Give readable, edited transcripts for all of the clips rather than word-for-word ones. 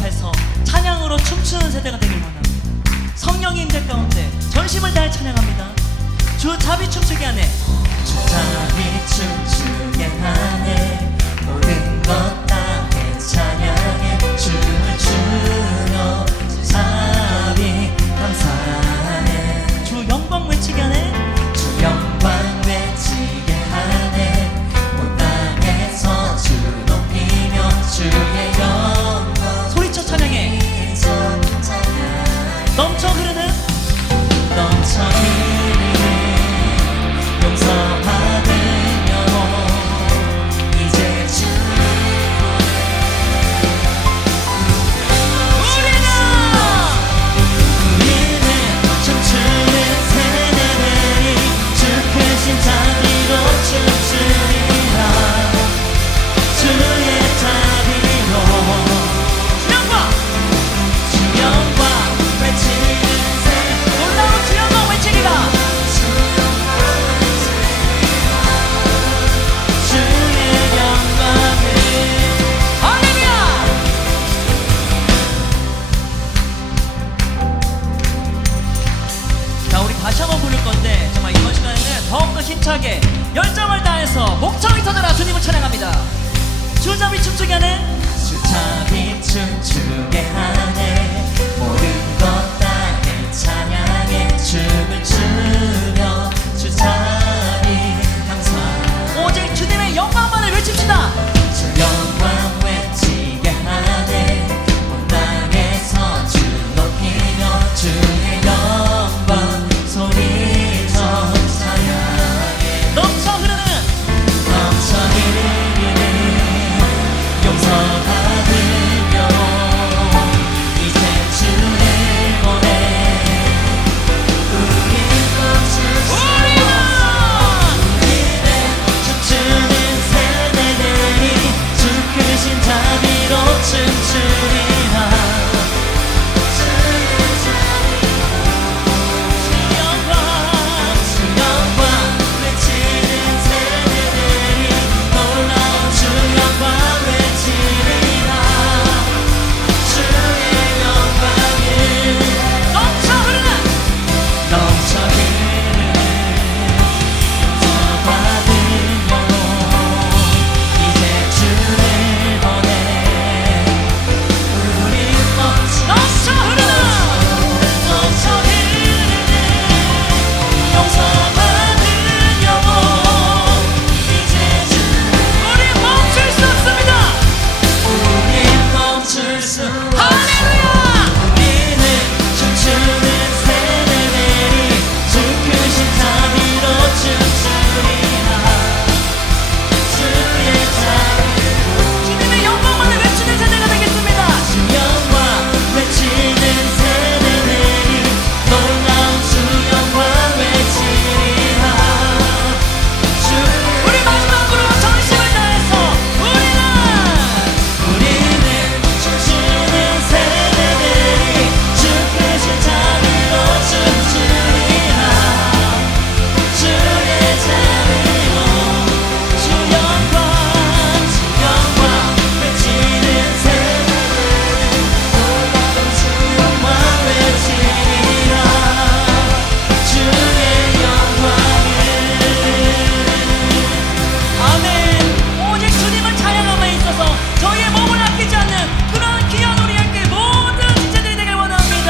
앞에서 찬양으로 춤추는 세대가 되길 원합니다. 성령의 임재 가운데 전심을 다해 찬양합니다. 주 자비 춤추게 하네. 주 자비 춤추게 하네. 모든 것 다해 찬양해. 춤을 추며 주 자비 감사하네. 주 영광 외치게 하네. 주 영광 외치게 하네. 온 땅에서 주 높이며 주의 영광 소리쳐 찬양해. 넘쳐 흐르는 넘쳐 흐르는 용서받으며 이제 주 우리는 춤추는 세대들이 주 크신 자비로 춤추리라. 주의 자비로 주 영광 외치는 놀라운 주 영광 외치리라. 주의 영광을 할렐루야. 자, 우리 다시 한번 부를 건데 정말 이번 시간에는 더욱더 힘차게 열정을 다해서 목청이 터져라 주님을 찬양합니다. 주 자비 춤추게 하네. 주 자비 춤추게 하네. 모든 것 다해 찬양해. 춤을 추며 주 자비 감사. 오직 주님의 영광만을 외칩시다. 주 영광 외치게 하네. 온 땅에서 주 높이며 주의 영광 소리쳐 찬양해. 넘쳐 흐르는 넘쳐 흐르는 용서받으며 이제 주를 보내. 우린 우리는 춤추는 세대들이 주 크신 자비로 춤추리라. 주 영광 외치는 세대들이 놀라운 주 영광 외치리라. 주의 영광을 넘쳐 흐르는 넘쳐 흐르는 용서받으며 이제 주를 보내. 우린 넘쳐 흐르는 넘쳐 흐르는 용서받으며 이제 우리 멈출 수 없습니다. 우린 멈출 수 할렐루야. 우리는 춤추는 세대들이 주 크신 자비로 춤추리라. 주의 자비로 주님의 영광만을 외치는 세대가 되겠습니다. 주 영광 외치는 세대들이 놀라운 주 영광 외치리라. 주 우리 마지막으로 전심을 다해서 우리는 춤추는 세대들이 주 크신 자비로 춤추리라. 주의 자비로 주 영광 외치는 세대들이 놀라운 주 영광 외치리라. 주의 영광을 아멘. 오직 주님을 찬양함에 있어서 저희의 몸을 아끼지 않는 그런 귀한 우리에게 모든 지체들이 되길 원합니다.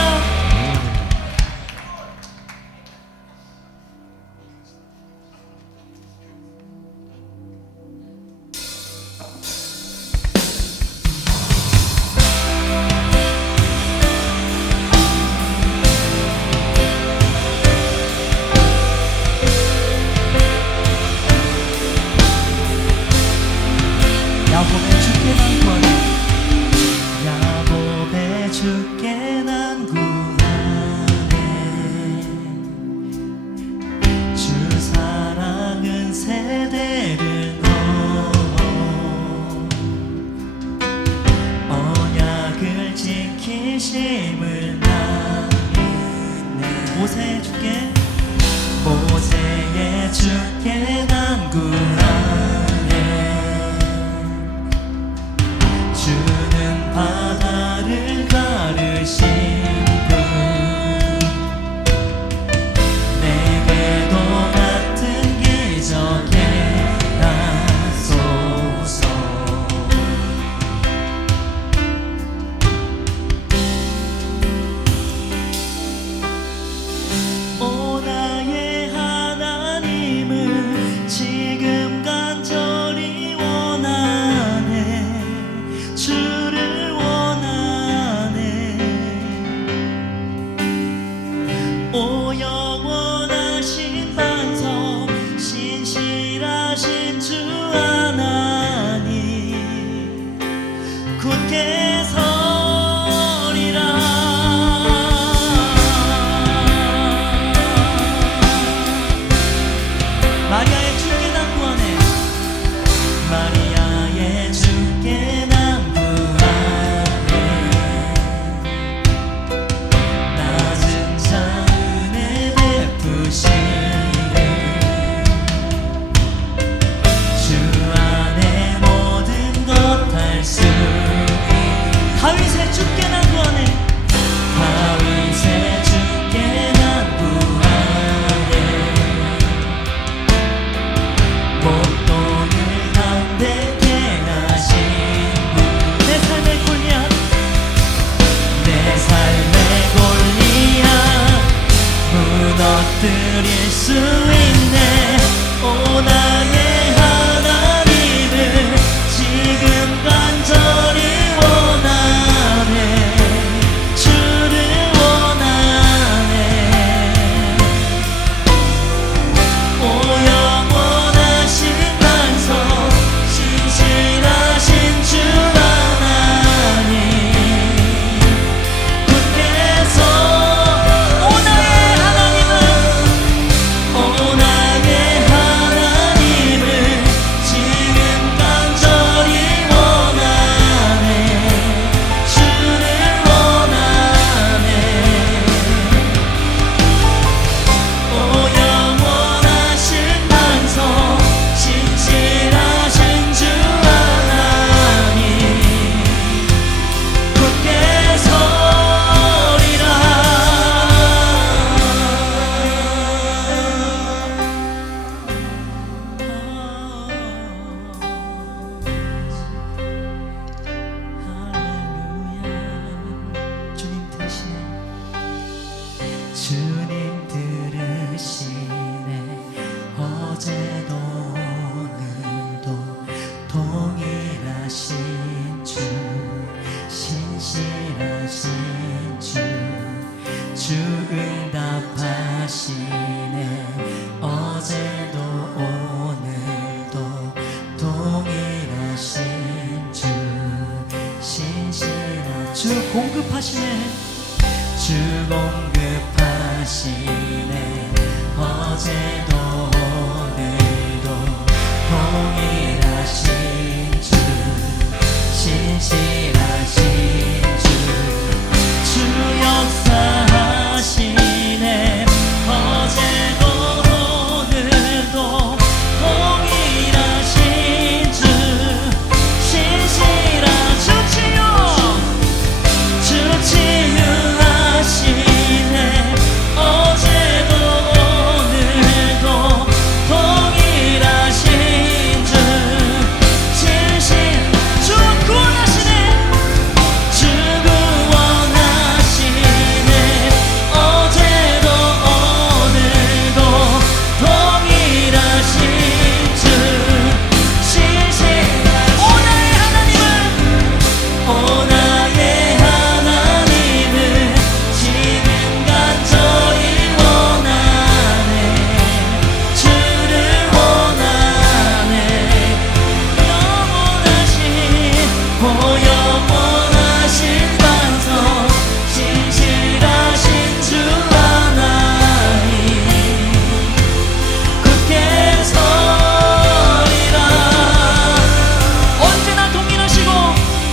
야곱의 주께 난 구하네. 야곱의 주께 난 구하네. 주 사랑은 세대를 넘어 언약을 지키심을 나는 모세의 주께 모세의 주께 난 구하네. 주는 바다를 드릴 수 있네. 오 나의 하나님을 지금 간절히 원하네. 주를 원하네. 오 영원하신 반석 신실하신 주 하나님 굳게 서 오 나의 하나님을 오 나의 하나님을 지금 간절히 원하네. 주를 원하네. 오 영원하신 반석 신실하신 주 하나님 굳게 서리라. 할렐루야. 주님 들으시네. 주님 들으시네. 어제도 오늘도 동일하신 주 신실하신 주 응답하시네. 어제도 오늘도 동일하신 주 신실한 주 공급하시네. 주 공급하시네. 어제도 오늘도 동일하신 주 신실하신 주 역사하시네. 어제도 오늘도 동일하신 주 신실한 주 주 치유하시네. 어제도 오늘도 동일하신 주 신실 주 구원하시네. 주 구원하시네. 어제도 오늘도 동일하신 주 신실 오 나의 하나님은 오 나의 하나님을 지금 간절히 원하네. 주를 원하네. 영원하신 오 영원하신 반석 신실하신 주 하나님 굳게 서리라. 언제나 동일하시고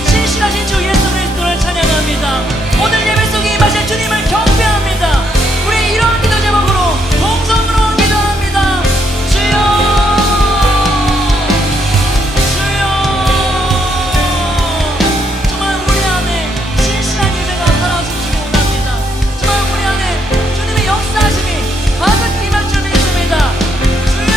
신실하신 주 예수 그리스도를 찬양합니다. 오늘 예배 속에 임하실 주님을 경배합니다. 우리 이런 기도 제목으로 동성으로 기도합니다. 주여 주여 정말 우리 안에 신실한 예배가 살아주시기 원합니다. 정말 우리 안에 주님의 역사하심이 가득 임할 줄 믿습니다. 주여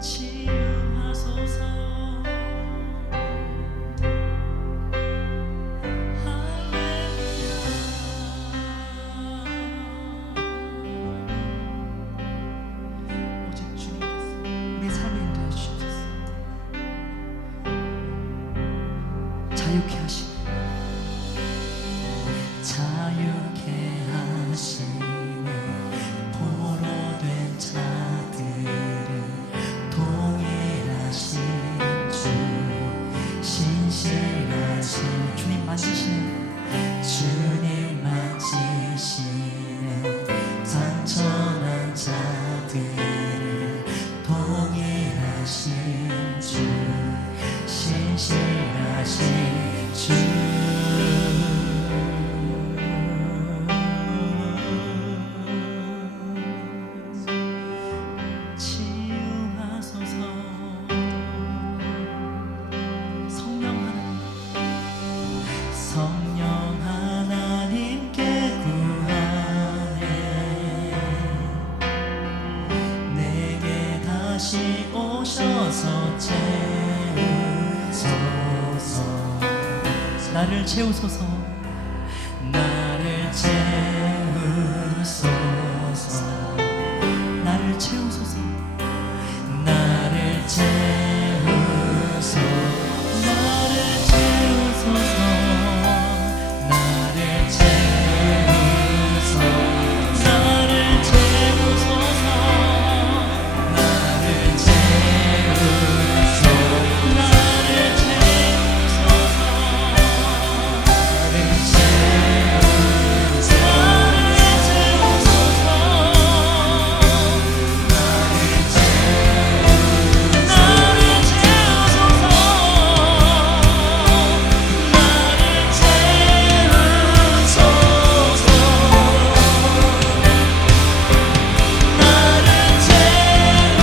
치유하소서. 오직 주님께서 우리 삶을 인도해 주시옵소서. 자유케 하시네. 자유케 하시네. 포로된 자들을 동일하신 주 신실하신 주님 만지시네. 주님 만지시네. 상처난 자들을 동일하신 주 신실하신 주 채우소서 나를 채우소서 나를 채우소서 나를 채우소서 나를 채우소서 나를 채우소서 나를 채우소서 나를 채우소서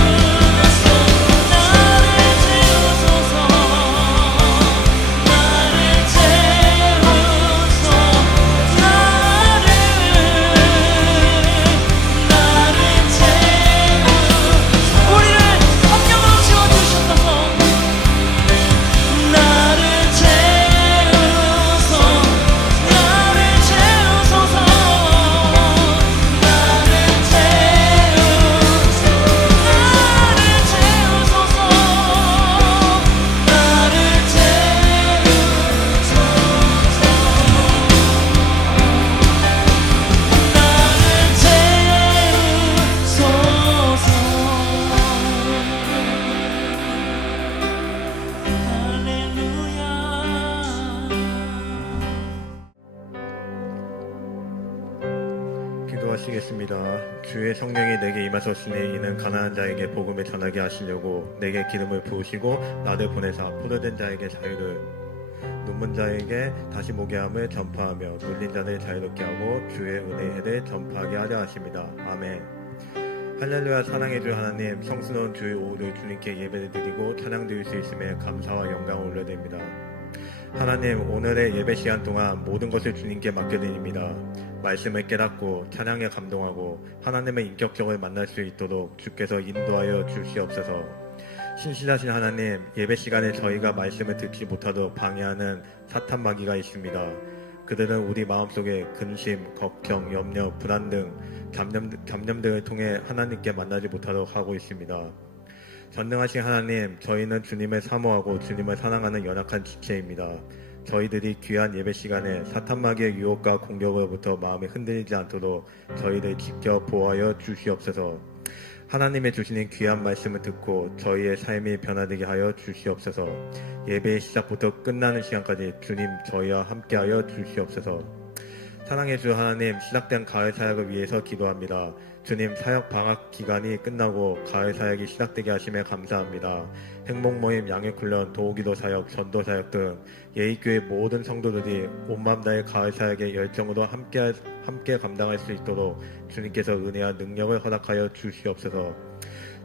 나를 채우소서 나를 채우소서 기도하시겠습니다. 주의 성령이 내게 임하셨으니 이는 가난한 자에게 복음을 전하게 하시려고 내게 기름을 부으시고 나를 보내사 포로된 자에게 자유를 눈먼 자에게 다시 보게 함을 전파하며 눌린 자를 자유롭게 하고 주의 은혜를 전파하게 하려 하십니다. 아멘. 할렐루야. 사랑해 주 하나님, 성스러운 주의 오후를 주님께 예배를 드리고 찬양 드릴 수 있음에 감사와 영광을 올려드립니다. 하나님, 오늘의 예배 시간 동안 모든 것을 주님께 맡겨드립니다. 말씀을 깨닫고 찬양에 감동하고 하나님의 인격적으로 만날 수 있도록 주께서 인도하여 주시옵소서. 신실하신 하나님, 예배 시간에 저희가 말씀을 듣지 못하도록 방해하는 사탄 마귀가 있습니다. 그들은 우리 마음속에 근심, 걱정, 염려, 불안 등 잡념들을 통해 하나님께 만나지 못하도록 하고 있습니다. 전능하신 하나님, 저희는 주님을 사모하고 주님을 사랑하는 연약한 지체입니다. 저희들이 귀한 예배 시간에 사탄 마귀의 유혹과 공격으로부터 마음이 흔들리지 않도록 저희를 지켜 보호하여 주시옵소서. 하나님의 주시는 귀한 말씀을 듣고 저희의 삶이 변화되게 하여 주시옵소서. 예배의 시작부터 끝나는 시간까지 주님 저희와 함께하여 주시옵소서. 사랑의 주 하나님, 시작된 가을 사역을 위해서 기도합니다. 주님, 사역 방학 기간이 끝나고 가을 사역이 시작되게 하심에 감사합니다. 행복모임, 양육훈련, 도우기도 사역, 전도 사역 등 예의교회 모든 성도들이 온마음 다해 가을 사역의 열정으로 함께 감당할 수 있도록 주님께서 은혜와 능력을 허락하여 주시옵소서.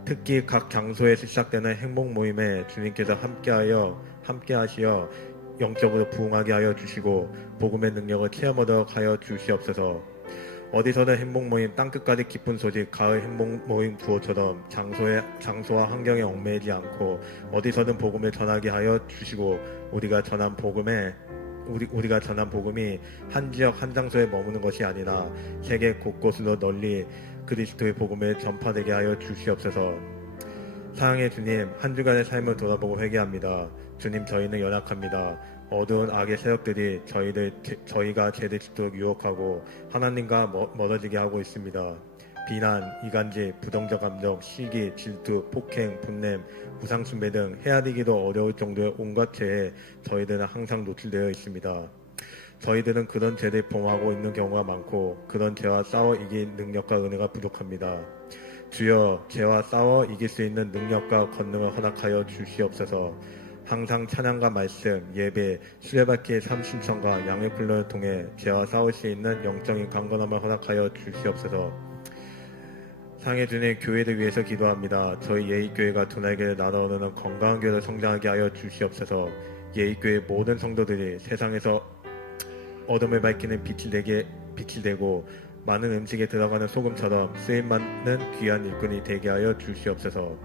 특히 각 장소에서 시작되는 행복모임에 주님께서 함께하시어 영적으로 부흥하게 하여 주시고 복음의 능력을 체험하도록 하여 주시옵소서. 어디서든 행복모임, 땅끝까지 기쁜 소식, 가을 행복모임 구호처럼 장소와 환경에 얽매이지 않고 어디서든 복음을 전하게 하여 주시고 우리가 전한 복음이 한 지역 한 장소에 머무는 것이 아니라 세계 곳곳으로 널리 그리스도의 복음을 전파되게 하여 주시옵소서. 사랑의 주님, 한 주간의 삶을 돌아보고 회개합니다. 주님, 저희는 연약합니다. 어두운 악의 세력들이 저희가 죄를 짓도록 유혹하고 하나님과 멀어지게 하고 있습니다. 비난, 이간질, 부정적 감정, 시기, 질투, 폭행, 분냄, 우상숭배 등 헤아리기도 어려울 정도의 온갖 죄에 저희들은 항상 노출되어 있습니다. 저희들은 그런 죄를 범하고 있는 경우가 많고 그런 죄와 싸워 이길 능력과 은혜가 부족합니다. 주여, 죄와 싸워 이길 수 있는 능력과 권능을 허락하여 주시옵소서. 항상 찬양과 말씀, 예배, 수레바퀴의 삶 신청과 양육훈련을 통해 죄와 싸울 수 있는 영적인 강건함을 허락하여 주시옵소서. 상해 주님, 교회를 위해서 기도합니다. 저희 예의교회가 두 날개를 날아오르는 건강한 교회로 성장하게 하여 주시옵소서. 예의교회 모든 성도들이 세상에서 어둠을 밝히는 빛이 되고 많은 음식에 들어가는 소금처럼 쓰임받는 귀한 일꾼이 되게 하여 주시옵소서.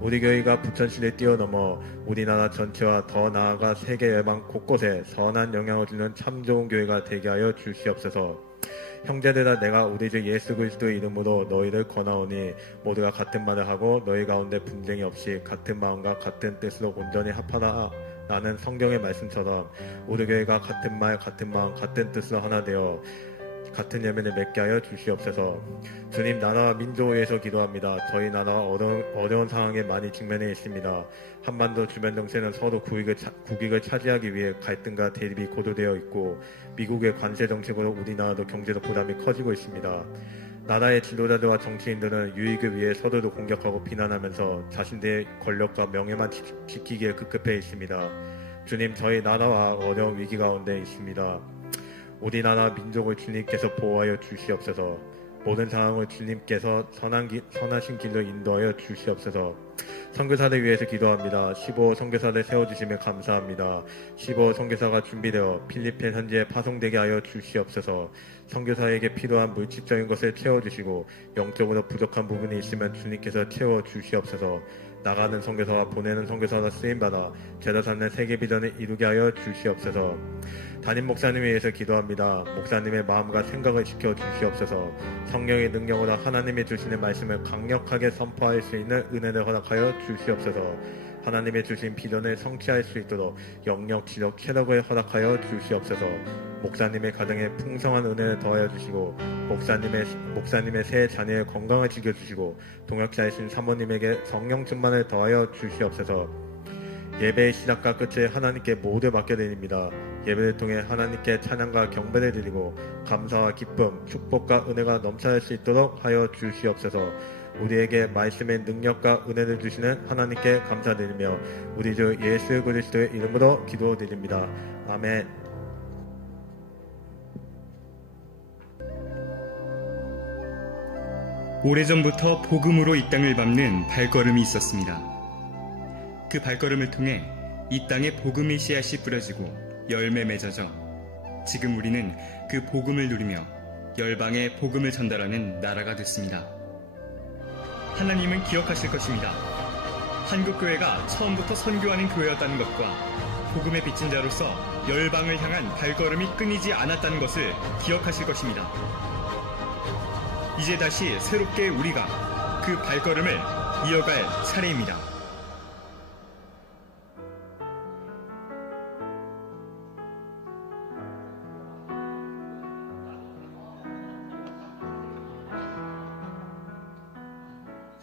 우리 교회가 부천시를 뛰어넘어 우리나라 전체와 더 나아가 세계 열방 곳곳에 선한 영향을 주는 참 좋은 교회가 되게 하여 주시옵소서. 형제들아, 내가 우리 주 예수 그리스도의 이름으로 너희를 권하오니 모두가 같은 말을 하고 너희 가운데 분쟁이 없이 같은 마음과 같은 뜻으로 온전히 합하라. 라는 성경의 말씀처럼 우리 교회가 같은 말, 같은 마음, 같은 뜻으로 하나 되어 같은 예배를 맺게 하여 주시옵소서. 주님, 나라와 민족을 위해서 기도합니다. 저희 나라가 어려운 상황에 많이 직면해 있습니다. 한반도 주변 정세는 서로 국익을 차지하기 위해 갈등과 대립이 고조되어 있고 미국의 관세 정책으로 우리나라도 경제적 부담이 커지고 있습니다. 나라의 지도자들과 정치인들은 유익을 위해 서로를 공격하고 비난하면서 자신들의 권력과 명예만 지키기에 급급해 있습니다. 주님, 저희 나라와 어려운 위기 가운데 있습니다. 우리나라 민족을 주님께서 보호하여 주시옵소서. 모든 상황을 주님께서 선하신 길로 인도하여 주시옵소서. 선교사를 위해서 기도합니다. 15호 선교사를 세워주시며 감사합니다. 15호 선교사가 준비되어 필리핀 현지에 파송되게 하여 주시옵소서. 선교사에게 필요한 물질적인 것을 채워주시고 영적으로 부족한 부분이 있으면 주님께서 채워주시옵소서. 나가는 선교사와 보내는 선교사로 쓰임받아 제자 삼는 세계 비전을 이루게 하여 주시옵소서. 담임 목사님에 위해서 기도합니다. 목사님의 마음과 생각을 지켜 주시옵소서. 성령의 능력으로 하나님이 주시는 말씀을 강력하게 선포할 수 있는 은혜를 허락하여 주시옵소서. 하나님의 주신 비전을 성취할 수 있도록 영역, 지력, 체력을 허락하여 주시옵소서. 목사님의 가정에 풍성한 은혜를 더하여 주시고 목사님의 새 자녀의 건강을 지켜주시고 동역자이신 사모님에게 성령 충만을 더하여 주시옵소서. 예배의 시작과 끝을 하나님께 모두 맡겨드립니다. 예배를 통해 하나님께 찬양과 경배를 드리고 감사와 기쁨, 축복과 은혜가 넘쳐날 수 있도록 하여 주시옵소서. 우리에게 말씀의 능력과 은혜를 주시는 하나님께 감사드리며 우리 주 예수 그리스도의 이름으로 기도드립니다. 아멘. 오래전부터 복음으로 이 땅을 밟는 발걸음이 있었습니다. 그 발걸음을 통해 이 땅에 복음의 씨앗이 뿌려지고 열매 맺어져 지금 우리는 그 복음을 누리며 열방에 복음을 전달하는 나라가 됐습니다. 하나님은 기억하실 것입니다. 한국교회가 처음부터 선교하는 교회였다는 것과 복음의 빚진 자로서 열방을 향한 발걸음이 끊이지 않았다는 것을 기억하실 것입니다. 이제 다시 새롭게 우리가 그 발걸음을 이어갈 차례입니다.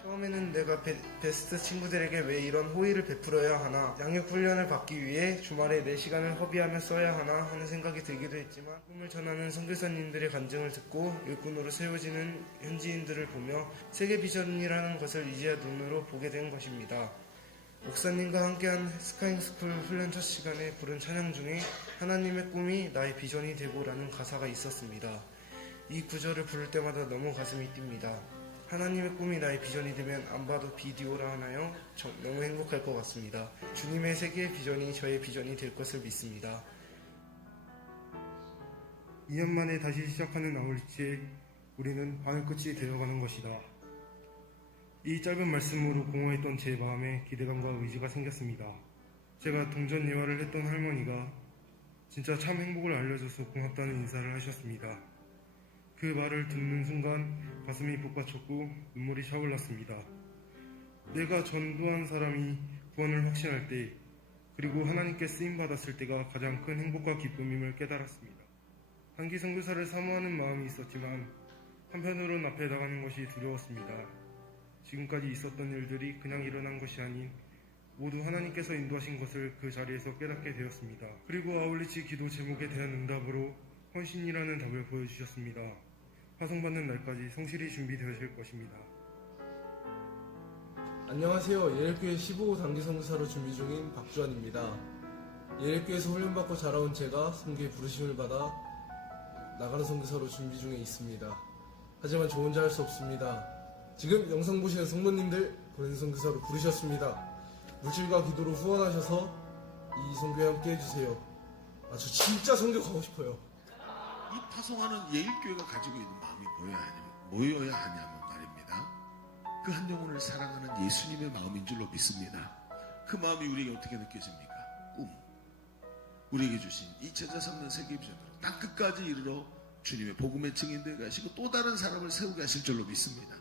처음에는 내가 베스트 친구들에게 왜 이런 호의를 베풀어야 하나, 양육 훈련을 받기 위해 주말에 4시간을 허비하며 써야 하나 하는 생각이 들기도 했지만 꿈을 전하는 선교사님들의 간증을 듣고 일꾼으로 세워지는 현지인들을 보며 세계 비전이라는 것을 이제야 눈으로 보게 된 것입니다. 목사님과 함께한 스카잉스쿨 훈련 첫 시간에 부른 찬양 중에 하나님의 꿈이 나의 비전이 되고라는 가사가 있었습니다. 이 구절을 부를 때마다 너무 가슴이 뜁니다. 하나님의 꿈이 나의 비전이 되면 안 봐도 비디오라 하나요? 너무 행복할 것 같습니다. 주님의 세계의 비전이 저의 비전이 될 것을 믿습니다. 2년 만에 다시 시작하는 아울리치에 우리는 방의 끝이 되어가는 것이다. 이 짧은 말씀으로 공허했던 제 마음에 기대감과 의지가 생겼습니다. 제가 동전 예화를 했던 할머니가 진짜 참 행복을 알려줘서 고맙다는 인사를 하셨습니다. 그 말을 듣는 순간 가슴이 복받쳤고 눈물이 차올랐습니다. 내가 전도한 사람이 구원을 확신할 때, 그리고 하나님께 쓰임받았을 때가 가장 큰 행복과 기쁨임을 깨달았습니다. 단기 선교사를 사모하는 마음이 있었지만 한편으론 앞에 나가는 것이 두려웠습니다. 지금까지 있었던 일들이 그냥 일어난 것이 아닌 모두 하나님께서 인도하신 것을 그 자리에서 깨닫게 되었습니다. 그리고 아울리치 기도 제목에 대한 응답으로 헌신이라는 답을 보여주셨습니다. 파송받는 날까지 성실히 준비되실 것입니다. 안녕하세요. 예랩교회 15호 단기 선교사로 준비 중인 박주환입니다. 예랩교회에서 훈련받고 자라온 제가 선교에 부르심을 받아 나가는 선교사로 준비 중에 있습니다. 하지만 저 혼자 할 수 없습니다. 지금 영상 보시는 성도님들 보낸 선교사로 부르셨습니다. 물질과 기도로 후원하셔서 이 선교에 함께 해주세요. 저 진짜 선교 가고 싶어요. 이 파송하는 예일교회가 가지고 있는 마음이 뭐여야 하냐면 말입니다. 그 한 영혼을 사랑하는 예수님의 마음인 줄로 믿습니다. 그 마음이 우리에게 어떻게 느껴집니까? 꿈. 우리에게 주신 이 제자 삼는 세계 비전으로 땅 끝까지 이르러 주님의 복음의 증인되게 하시고 또 다른 사람을 세우게 하실 줄로 믿습니다.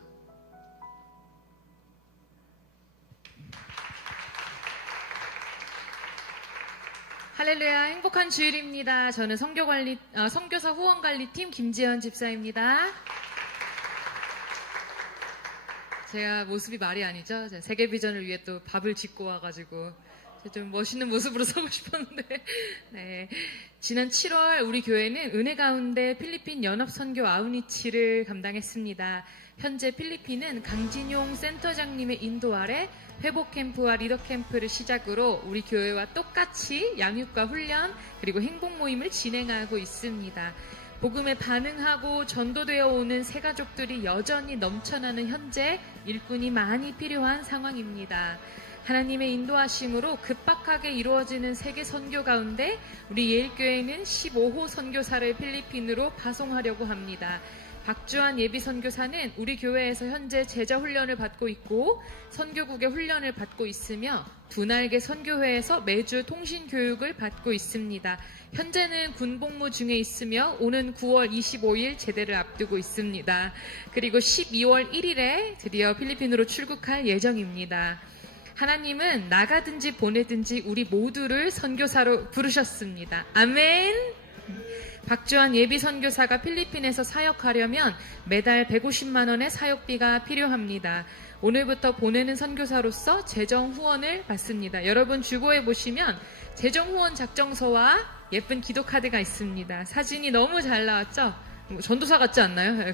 할렐루야, 행복한 주일입니다. 저는 선교사 후원관리팀 김지연 집사입니다. 제가 모습이 말이 아니죠. 제가 세계 비전을 위해 또 밥을 짓고 와가지고 좀 멋있는 모습으로 서고 싶었는데, 네. 지난 7월 우리 교회는 은혜 가운데 필리핀 연합선교 아우니치를 감당했습니다. 현재 필리핀은 강진용 센터장님의 인도 아래 회복 캠프와 리더 캠프를 시작으로 우리 교회와 똑같이 양육과 훈련 그리고 행복 모임을 진행하고 있습니다. 복음에 반응하고 전도되어 오는 새 가족들이 여전히 넘쳐나는 현재 일꾼이 많이 필요한 상황입니다. 하나님의 인도하심으로 급박하게 이루어지는 세계 선교 가운데 우리 예일교회는 15호 선교사를 필리핀으로 파송하려고 합니다. 박주환 예비선교사는 우리 교회에서 현재 제자 훈련을 받고 있고 선교국의 훈련을 받고 있으며 두날개 선교회에서 매주 통신교육을 받고 있습니다. 현재는 군복무 중에 있으며 오는 9월 25일 제대를 앞두고 있습니다. 그리고 12월 1일에 드디어 필리핀으로 출국할 예정입니다. 하나님은 나가든지 보내든지 우리 모두를 선교사로 부르셨습니다. 아멘. 박주환 예비선교사가 필리핀에서 사역하려면 매달 150만 원의 사역비가 필요합니다. 오늘부터 보내는 선교사로서 재정 후원을 받습니다. 여러분 주보에 보시면 재정 후원 작정서와 예쁜 기도 카드가 있습니다. 사진이 너무 잘 나왔죠? 전도사 같지 않나요?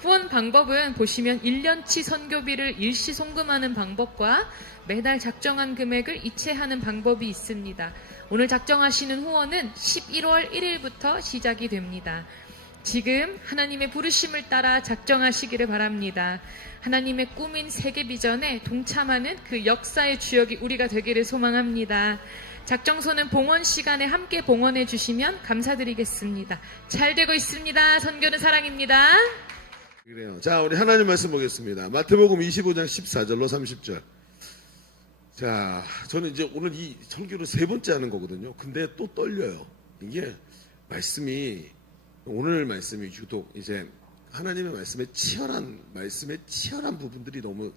후원 방법은 보시면 1년치 선교비를 일시 송금하는 방법과 매달 작정한 금액을 이체하는 방법이 있습니다. 오늘 작정하시는 후원은 11월 1일부터 시작이 됩니다. 지금 하나님의 부르심을 따라 작정하시기를 바랍니다. 하나님의 꿈인 세계 비전에 동참하는 그 역사의 주역이 우리가 되기를 소망합니다. 작정서는 봉헌 시간에 함께 봉헌해 주시면 감사드리겠습니다. 잘 되고 있습니다. 선교는 사랑입니다. 그래요. 자, 우리 하나님 말씀 보겠습니다. 마태복음 25장 14절로 30절. 자, 저는 이제 오늘 이 설교를 세 번째 하는 거거든요. 근데 또 떨려요. 이게 오늘 말씀이 유독 이제 하나님의 말씀의 치열한 부분들이 너무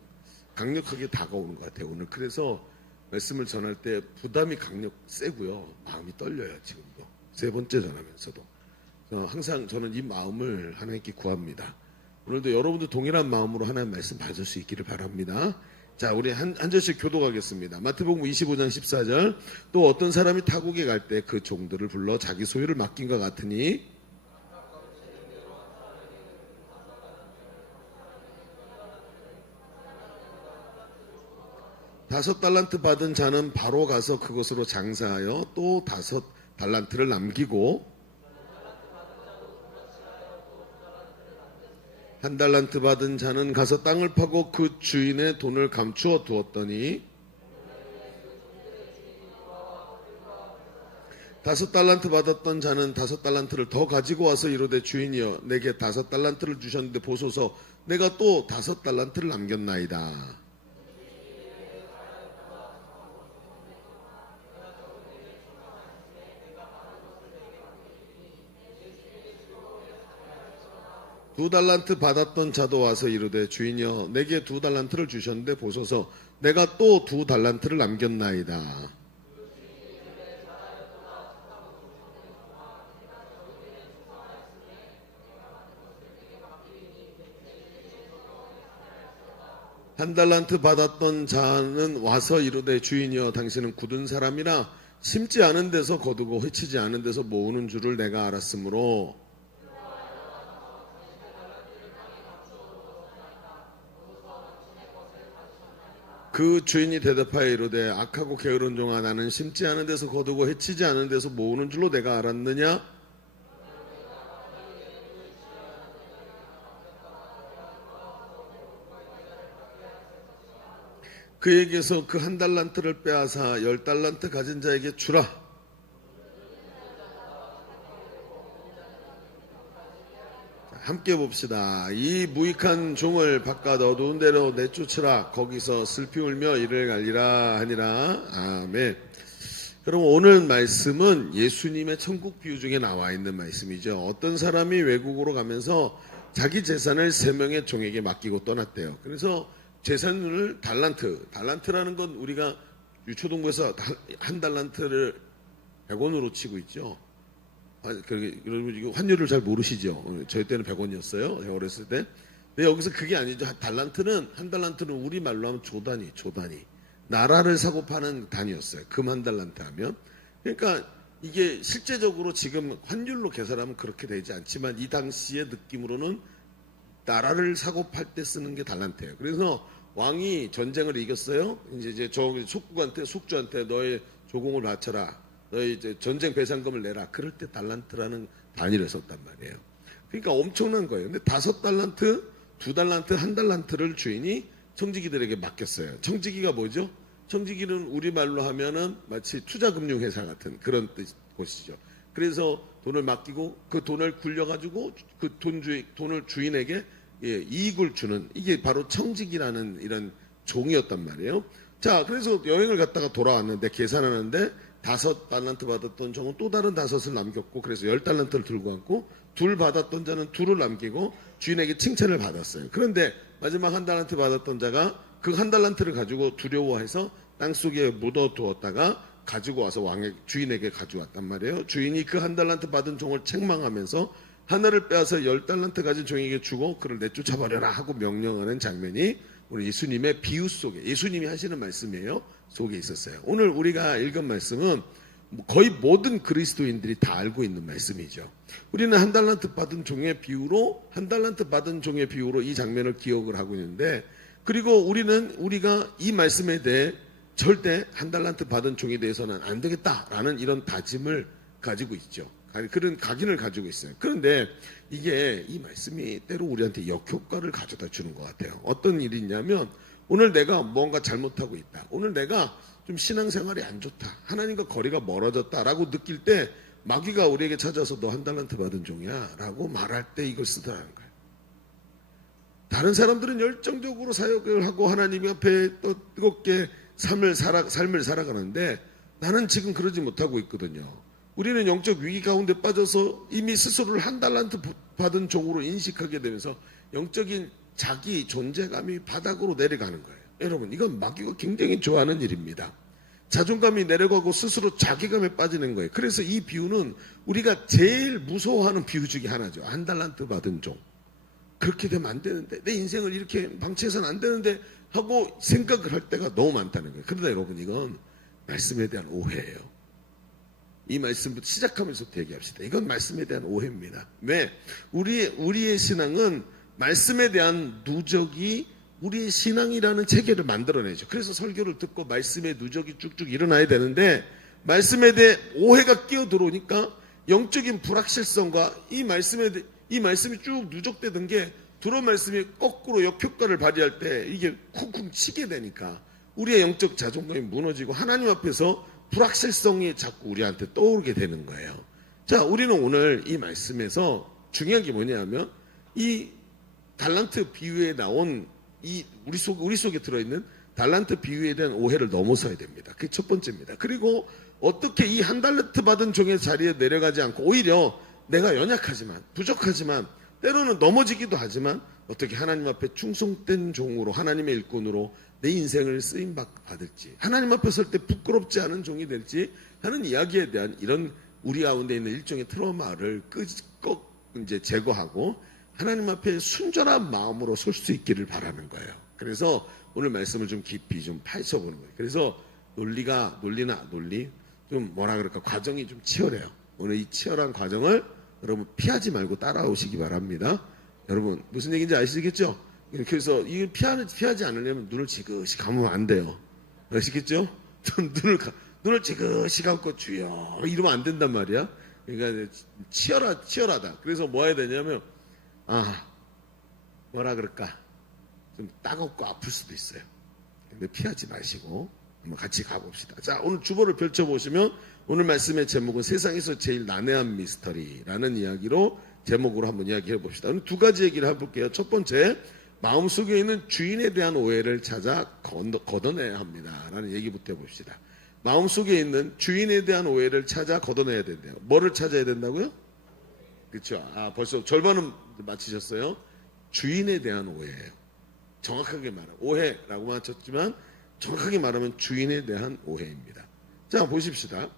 강력하게 다가오는 것 같아요. 오늘 그래서 말씀을 전할 때 부담이 세고요. 마음이 떨려요. 지금도. 세 번째 전하면서도. 항상 저는 이 마음을 하나님께 구합니다. 오늘도 여러분들 동일한 마음으로 하나님 말씀 받을 수 있기를 바랍니다. 자, 우리 한 절씩 교독하겠습니다. 마태복음 25장 14절. 또 어떤 사람이 타국에 갈 때 그 종들을 불러 자기 소유를 맡긴 것 같으니 다섯 달란트 받은 자는 바로 가서 그것으로 장사하여 또 5달란트를 남기고 1달란트 받은 자는 가서 땅을 파고 그 주인의 돈을 감추어 두었더니 5달란트 받았던 자는 5달란트를 더 가지고 와서 이르되 주인이여 내게 5달란트를 주셨는데 보소서 내가 또 5달란트를 남겼나이다. 두 달란트 받았던 자도 와서 이르되 주인이여 내게 2달란트를 주셨는데 보소서 내가 또 2달란트를 남겼나이다. 한 달란트 받았던 자는 와서 이르되 주인이여 당신은 굳은 사람이라 심지 않은 데서 거두고 해치지 않은 데서 모으는 줄을 내가 알았으므로 그 주인이 대답하여 이르되 악하고 게으른 종아 나는 심지 않은 데서 거두고 해치지 않은 데서 모으는 줄로 내가 알았느냐? 그에게서 그 1달란트를 빼앗아 10달란트 가진 자에게 주라. 함께 봅시다. 이 무익한 종을 바깥 어두운 데로 내쫓으라. 거기서 슬피 울며 이를 갈리라 하니라. 아멘. 그럼 오늘 말씀은 예수님의 천국 비유 중에 나와 있는 말씀이죠. 어떤 사람이 외국으로 가면서 자기 재산을 3명의 종에게 맡기고 떠났대요. 그래서 재산을 달란트라는 건 우리가 유초동부에서 한 달란트를 100원으로 치고 있죠. 여러분 이거 환율을 잘 모르시죠? 저희 때는 100원이었어요. 제가 어렸을 때. 근데 여기서 그게 아니죠. 한 달란트는 우리 말로 하면 조단위. 나라를 사고 파는 단위였어요. 금 한 달란트 하면. 그러니까 이게 실제적으로 지금 환율로 계산하면 그렇게 되지 않지만 이 당시의 느낌으로는 나라를 사고 팔 때 쓰는 게 달란트예요. 그래서 왕이 전쟁을 이겼어요. 이제 저 속주한테 너의 조공을 바쳐라. 너희 이제 전쟁 배상금을 내라. 그럴 때 달란트라는 단위를 썼단 말이에요. 그러니까 엄청난 거예요. 근데 5달란트, 2달란트, 1달란트를 주인이 청지기들에게 맡겼어요. 청지기가 뭐죠? 청지기는 우리말로 하면은 마치 투자금융회사 같은 그런 곳이죠. 그래서 돈을 맡기고 그 돈을 굴려가지고 그 돈을 주인에게 이익을 주는 이게 바로 청지기라는 이런 종이었단 말이에요. 자, 그래서 여행을 갔다가 돌아왔는데 계산하는데 5달란트 받았던 종은 또 다른 5을 남겼고 그래서 10달란트를 들고 왔고 2 받았던 자는 2를 남기고 주인에게 칭찬을 받았어요. 그런데 마지막 1달란트 받았던 자가 그 1달란트를 가지고 두려워해서 땅속에 묻어두었다가 가지고 와서 주인에게 가져왔단 말이에요. 주인이 그 1달란트 받은 종을 책망하면서 하나를 빼앗아 10달란트 가진 종에게 주고 그를 내쫓아버려라 하고 명령하는 장면이 우리 예수님의 비유 속에 예수님이 하시는 말씀이에요. 속에 있었어요. 오늘 우리가 읽은 말씀은 거의 모든 그리스도인들이 다 알고 있는 말씀이죠. 우리는 1달란트 받은 종의 비유로 이 장면을 기억을 하고 있는데 그리고 우리가 이 말씀에 대해 절대 1달란트 받은 종에 대해서는 안 되겠다라는 이런 다짐을 가지고 있죠. 그런 각인을 가지고 있어요. 그런데 이 말씀이 때로 우리한테 역효과를 가져다 주는 것 같아요. 어떤 일이 있냐면 오늘 내가 뭔가 잘못하고 있다. 오늘 내가 좀 신앙생활이 안 좋다. 하나님과 거리가 멀어졌다라고 느낄 때 마귀가 우리에게 찾아서 너 1달란트 받은 종이야 라고 말할 때 이걸 쓰더라는 거예요. 다른 사람들은 열정적으로 사역을 하고 하나님 앞에 또 뜨겁게 삶을 살아가는데 나는 지금 그러지 못하고 있거든요. 우리는 영적 위기 가운데 빠져서 이미 스스로를 1달란트 받은 종으로 인식하게 되면서 영적인 자기 존재감이 바닥으로 내려가는 거예요. 여러분 이건 마귀가 굉장히 좋아하는 일입니다. 자존감이 내려가고 스스로 자괴감에 빠지는 거예요. 그래서 이 비유는 우리가 제일 무서워하는 비유 중에 하나죠. 1달란트 받은 종. 그렇게 되면 안 되는데 내 인생을 이렇게 방치해서는 안 되는데 하고 생각을 할 때가 너무 많다는 거예요. 그러나 여러분 이건 말씀에 대한 오해예요. 이 말씀부터 시작하면서부터 얘기합시다. 이건 말씀에 대한 오해입니다. 왜? 우리의 신앙은 말씀에 대한 누적이 우리의 신앙이라는 체계를 만들어내죠. 그래서 설교를 듣고 말씀의 누적이 쭉쭉 일어나야 되는데 말씀에 대해 오해가 끼어들어오니까 영적인 불확실성과 이 말씀이 쭉 누적되던 게 두런 말씀이 거꾸로 역효과를 발휘할 때 이게 쿵쿵 치게 되니까 우리의 영적 자존감이 무너지고 하나님 앞에서 불확실성이 자꾸 우리한테 떠오르게 되는 거예요. 자, 우리는 오늘 이 말씀에서 중요한 게 뭐냐면 이 달란트 비유에 나온 우리 속에 들어있는 달란트 비유에 대한 오해를 넘어서야 됩니다. 그게 첫 번째입니다. 그리고 어떻게 이 1달란트 받은 종의 자리에 내려가지 않고 오히려 내가 연약하지만 부족하지만 때로는 넘어지기도 하지만 어떻게 하나님 앞에 충성된 종으로 하나님의 일꾼으로 내 인생을 쓰임 받을지 하나님 앞에 설 때 부끄럽지 않은 종이 될지 하는 이야기에 대한 이런 우리 가운데 있는 일종의 트라우마를 꼭 이제 제거하고 하나님 앞에 순전한 마음으로 설 수 있기를 바라는 거예요. 그래서 오늘 말씀을 좀 깊이 좀 파헤쳐보는 거예요. 그래서 논리 좀 뭐라 그럴까 과정이 좀 치열해요. 오늘 이 치열한 과정을 여러분 피하지 말고 따라오시기 바랍니다. 여러분 무슨 얘기인지 아시겠죠? 그래서 이걸 피하지 않으려면 눈을 지그시 감으면 안 돼요. 아시겠죠? 눈을 지그시 감고 주여 이러면 안 된단 말이야. 그러니까 치열하다. 그래서 뭐 해야 되냐면 뭐라 그럴까 좀 따갑고 아플 수도 있어요. 근데 피하지 마시고 한번 같이 가봅시다. 자, 오늘 주보를 펼쳐보시면 오늘 말씀의 제목은 세상에서 제일 난해한 미스터리라는 이야기로 제목으로 한번 이야기해 봅시다. 오늘 두 가지 얘기를 해볼게요. 첫 번째, 마음속에 있는 주인에 대한 오해를 찾아 걷어내야 합니다. 라는 얘기부터 해봅시다. 마음속에 있는 주인에 대한 오해를 찾아 걷어내야 된대요. 뭐를 찾아야 된다고요? 그렇죠. 벌써 절반은 마치셨어요. 주인에 대한 오해예요. 정확하게 말하면 오해라고만 쳤지만 정확하게 말하면 주인에 대한 오해입니다. 자, 보십시다.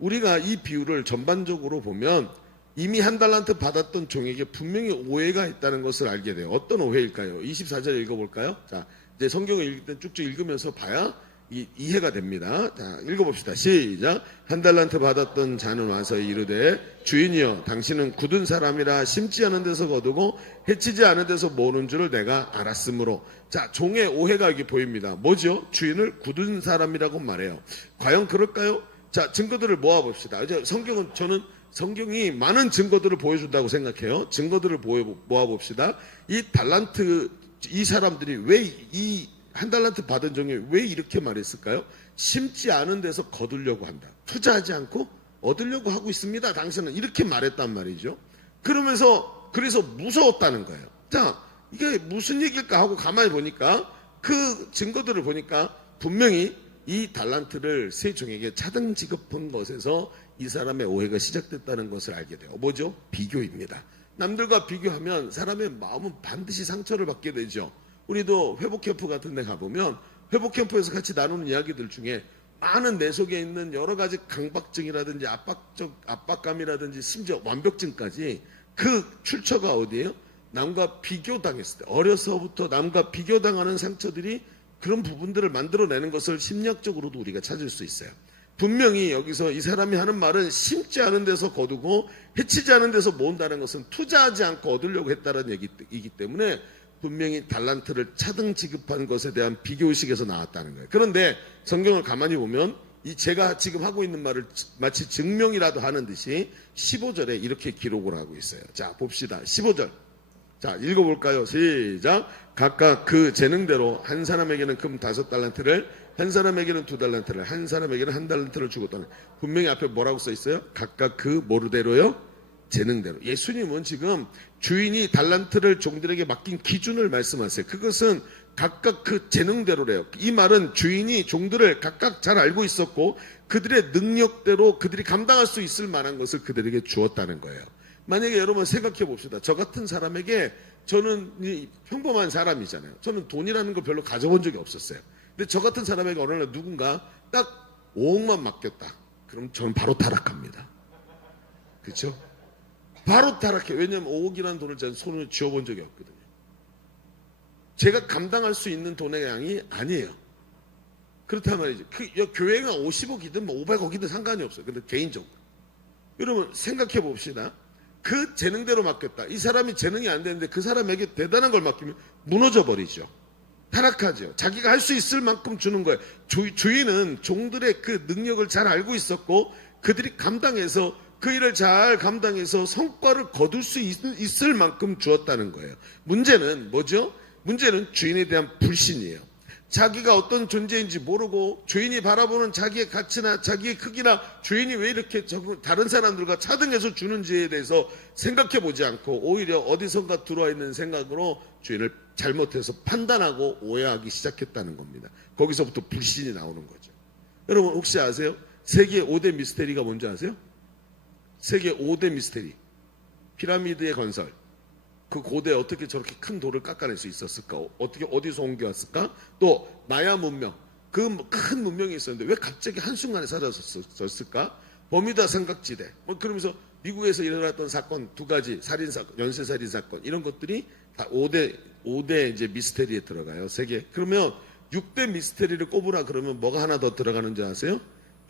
우리가 이 비유를 전반적으로 보면 이미 한 달란트 받았던 종에게 분명히 오해가 있다는 것을 알게 돼요. 어떤 오해일까요? 24절 읽어볼까요? 자, 이제 성경을 읽을 때 쭉쭉 읽으면서 봐야 이해가 됩니다. 자, 읽어봅시다. 시작. 한 달란트 받았던 자는 와서 이르되 주인이여 당신은 굳은 사람이라 심지 않은 데서 거두고 해치지 않은 데서 모으는 줄을 내가 알았으므로. 자, 종의 오해가 여기 보입니다. 뭐죠? 주인을 굳은 사람이라고 말해요. 과연 그럴까요? 자, 증거들을 모아봅시다. 이제 저는 성경이 많은 증거들을 보여준다고 생각해요. 증거들을 모아봅시다. 이 사람들이 왜 한 달란트 받은 종이 왜 이렇게 말했을까요? 심지 않은 데서 거두려고 한다. 투자하지 않고 얻으려고 하고 있습니다. 당신은 이렇게 말했단 말이죠. 그래서 무서웠다는 거예요. 자, 이게 무슨 얘기일까 하고 가만히 보니까 그 증거들을 보니까 분명히 이 달란트를 세 종에게 차등 지급한 것에서 이 사람의 오해가 시작됐다는 것을 알게 돼요. 뭐죠? 비교입니다. 남들과 비교하면 사람의 마음은 반드시 상처를 받게 되죠. 우리도 회복캠프 같은 데 가보면 회복캠프에서 같이 나누는 이야기들 중에 많은 내 속에 있는 여러 가지 강박증이라든지 압박감이라든지 심지어 완벽증까지 그 출처가 어디예요? 남과 비교당했을 때, 어려서부터 남과 비교당하는 상처들이 그런 부분들을 만들어내는 것을 심리학적으로도 우리가 찾을 수 있어요. 분명히 여기서 이 사람이 하는 말은 심지 않은 데서 거두고 해치지 않은 데서 모은다는 것은 투자하지 않고 얻으려고 했다는 얘기이기 때문에 분명히 달란트를 차등 지급한 것에 대한 비교의식에서 나왔다는 거예요. 그런데 성경을 가만히 보면 제가 지금 하고 있는 말을 마치 증명이라도 하는 듯이 15절에 이렇게 기록을 하고 있어요. 자, 봅시다. 15절. 자, 읽어볼까요? 시작. 각각 그 재능대로 한 사람에게는 금 5달란트를, 한 사람에게는 2달란트를, 한 사람에게는 1달란트를 주었다는. 분명히 앞에 뭐라고 써 있어요? 각각 그 뭐대로요? 재능대로. 예수님은 지금 주인이 달란트를 종들에게 맡긴 기준을 말씀하세요. 그것은 각각 그 재능대로래요. 이 말은 주인이 종들을 각각 잘 알고 있었고 그들의 능력대로 그들이 감당할 수 있을 만한 것을 그들에게 주었다는 거예요. 만약에 여러분 생각해 봅시다. 저 같은 사람에게, 저는 평범한 사람이잖아요. 저는 돈이라는 걸 별로 가져본 적이 없었어요. 근데 저 같은 사람에게 어느 날 누군가 딱 5억만 맡겼다. 그럼 저는 바로 타락합니다. 그렇죠? 바로 타락해. 왜냐하면 5억이라는 돈을 제가 손을 쥐어본 적이 없거든요. 제가 감당할 수 있는 돈의 양이 아니에요. 그렇단 말이죠. 교회가 50억이든 뭐 500억이든 상관이 없어요. 근데 개인적으로. 여러분 생각해 봅시다. 그 재능대로 맡겼다. 이 사람이 재능이 안 되는데 그 사람에게 대단한 걸 맡기면 무너져 버리죠. 타락하죠. 자기가 할 수 있을 만큼 주는 거예요. 주인은 종들의 그 능력을 잘 알고 있었고 그들이 감당해서 그 일을 잘 감당해서 성과를 거둘 수 있을 만큼 주었다는 거예요. 문제는 뭐죠? 문제는 주인에 대한 불신이에요. 자기가 어떤 존재인지 모르고 주인이 바라보는 자기의 가치나 자기의 크기나 주인이 왜 이렇게 다른 사람들과 차등해서 주는지에 대해서 생각해 보지 않고 오히려 어디선가 들어와 있는 생각으로 주인을 잘못해서 판단하고 오해하기 시작했다는 겁니다. 거기서부터 불신이 나오는 거죠. 여러분 혹시 아세요? 세계 5대 미스테리가 뭔지 아세요? 세계 5대 미스테리. 피라미드의 건설. 그 고대에 어떻게 저렇게 큰 돌을 깎아낼 수 있었을까? 어떻게 어디서 옮겨왔을까? 또 마야 문명. 그 큰 문명이 있었는데 왜 갑자기 한순간에 사라졌을까? 버뮤다 삼각지대. 그러면서 미국에서 일어났던 사건 2가지, 살인사건, 연쇄살인 사건 이런 것들이 다 5대 이제 미스테리에 들어가요. 세계. 그러면 6대 미스테리를 꼽으라 그러면 뭐가 하나 더 들어가는지 아세요?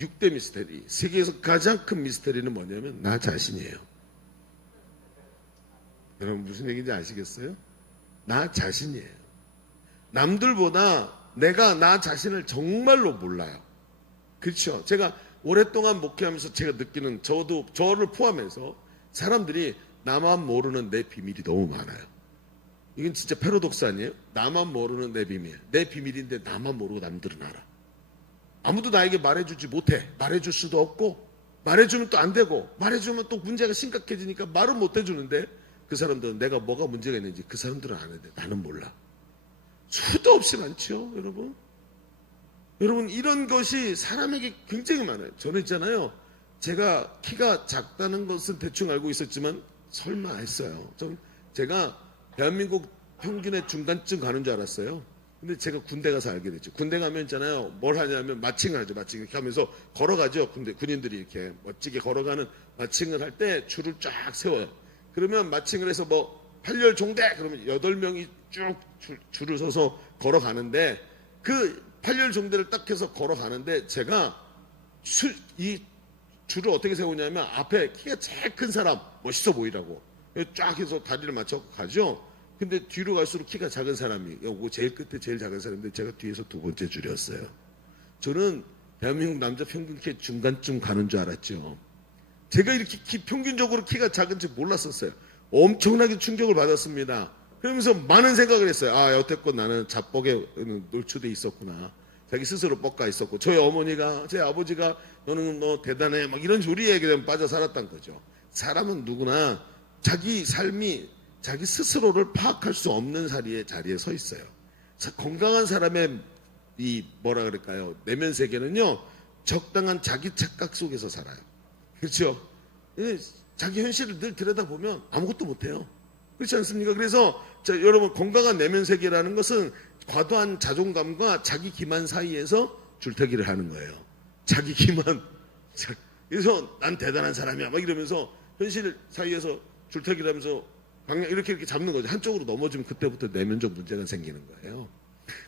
6대 미스테리. 세계에서 가장 큰 미스테리는 뭐냐면 나 자신이에요. 여러분 무슨 얘기인지 아시겠어요? 나 자신이에요. 남들보다 내가 나 자신을 정말로 몰라요. 그렇죠? 제가 오랫동안 목회하면서 제가 느끼는, 저를 포함해서 사람들이 나만 모르는 내 비밀이 너무 많아요. 이건 진짜 패러독스 아니에요? 나만 모르는 내 비밀. 내 비밀인데 나만 모르고 남들은 알아. 아무도 나에게 말해주지 못해. 말해줄 수도 없고 말해주면 또 안 되고, 말해주면 또 문제가 심각해지니까 말은 못 해주는데, 그 사람들은 내가 뭐가 문제가 있는지 그 사람들은 아는데 나는 몰라. 수도 없이 많죠, 여러분. 여러분, 이런 것이 사람에게 굉장히 많아요. 저는 있잖아요, 제가 키가 작다는 것은 대충 알고 있었지만 설마 했어요. 제가 대한민국 평균의 중간쯤 가는 줄 알았어요. 근데 제가 군대 가서 알게 됐죠. 군대 가면 있잖아요, 뭘 하냐면 마칭을 하죠. 마칭 이렇게 하면서 걸어가죠. 군인들이 이렇게 멋지게 걸어가는 마칭을 할 때 줄을 쫙 세워요. 그러면 마칭을 해서 뭐 팔열 종대 그러면 8명이 쭉 줄을 서서 걸어가는데, 그 팔열 종대를 딱 해서 걸어가는데 제가 이 줄을 어떻게 세우냐면, 앞에 키가 제일 큰 사람 멋있어 보이라고 쫙 해서 다리를 맞춰 가죠. 근데 뒤로 갈수록 키가 작은 사람이, 요거 제일 끝에 제일 작은 사람인데 제가 뒤에서 2번째 줄이었어요. 저는 대한민국 남자 평균 키 중간쯤 가는 줄 알았죠. 제가 이렇게 평균적으로 키가 작은지 몰랐었어요. 엄청나게 충격을 받았습니다. 그러면서 많은 생각을 했어요. 아, 여태껏 나는 자뻑에 노출돼 있었구나. 자기 스스로 뻑가 있었고, 저희 어머니가, 제 아버지가 너는 너 대단해 막 이런 소리에 그냥 빠져 살았단 거죠. 사람은 누구나 자기 삶이 자기 스스로를 파악할 수 없는 자리에 서 있어요. 건강한 사람의 이 뭐라 그럴까요? 내면 세계는요, 적당한 자기 착각 속에서 살아요. 그렇죠? 자기 현실을 늘 들여다보면 아무것도 못해요. 그렇지 않습니까? 그래서 여러분, 건강한 내면 세계라는 것은 과도한 자존감과 자기 기만 사이에서 줄타기를 하는 거예요. 자기 기만. 그래서 난 대단한 사람이야 막 이러면서 현실 사이에서 줄타기를 하면서 방향 이렇게 잡는 거죠. 한쪽으로 넘어지면 그때부터 내면적 문제가 생기는 거예요.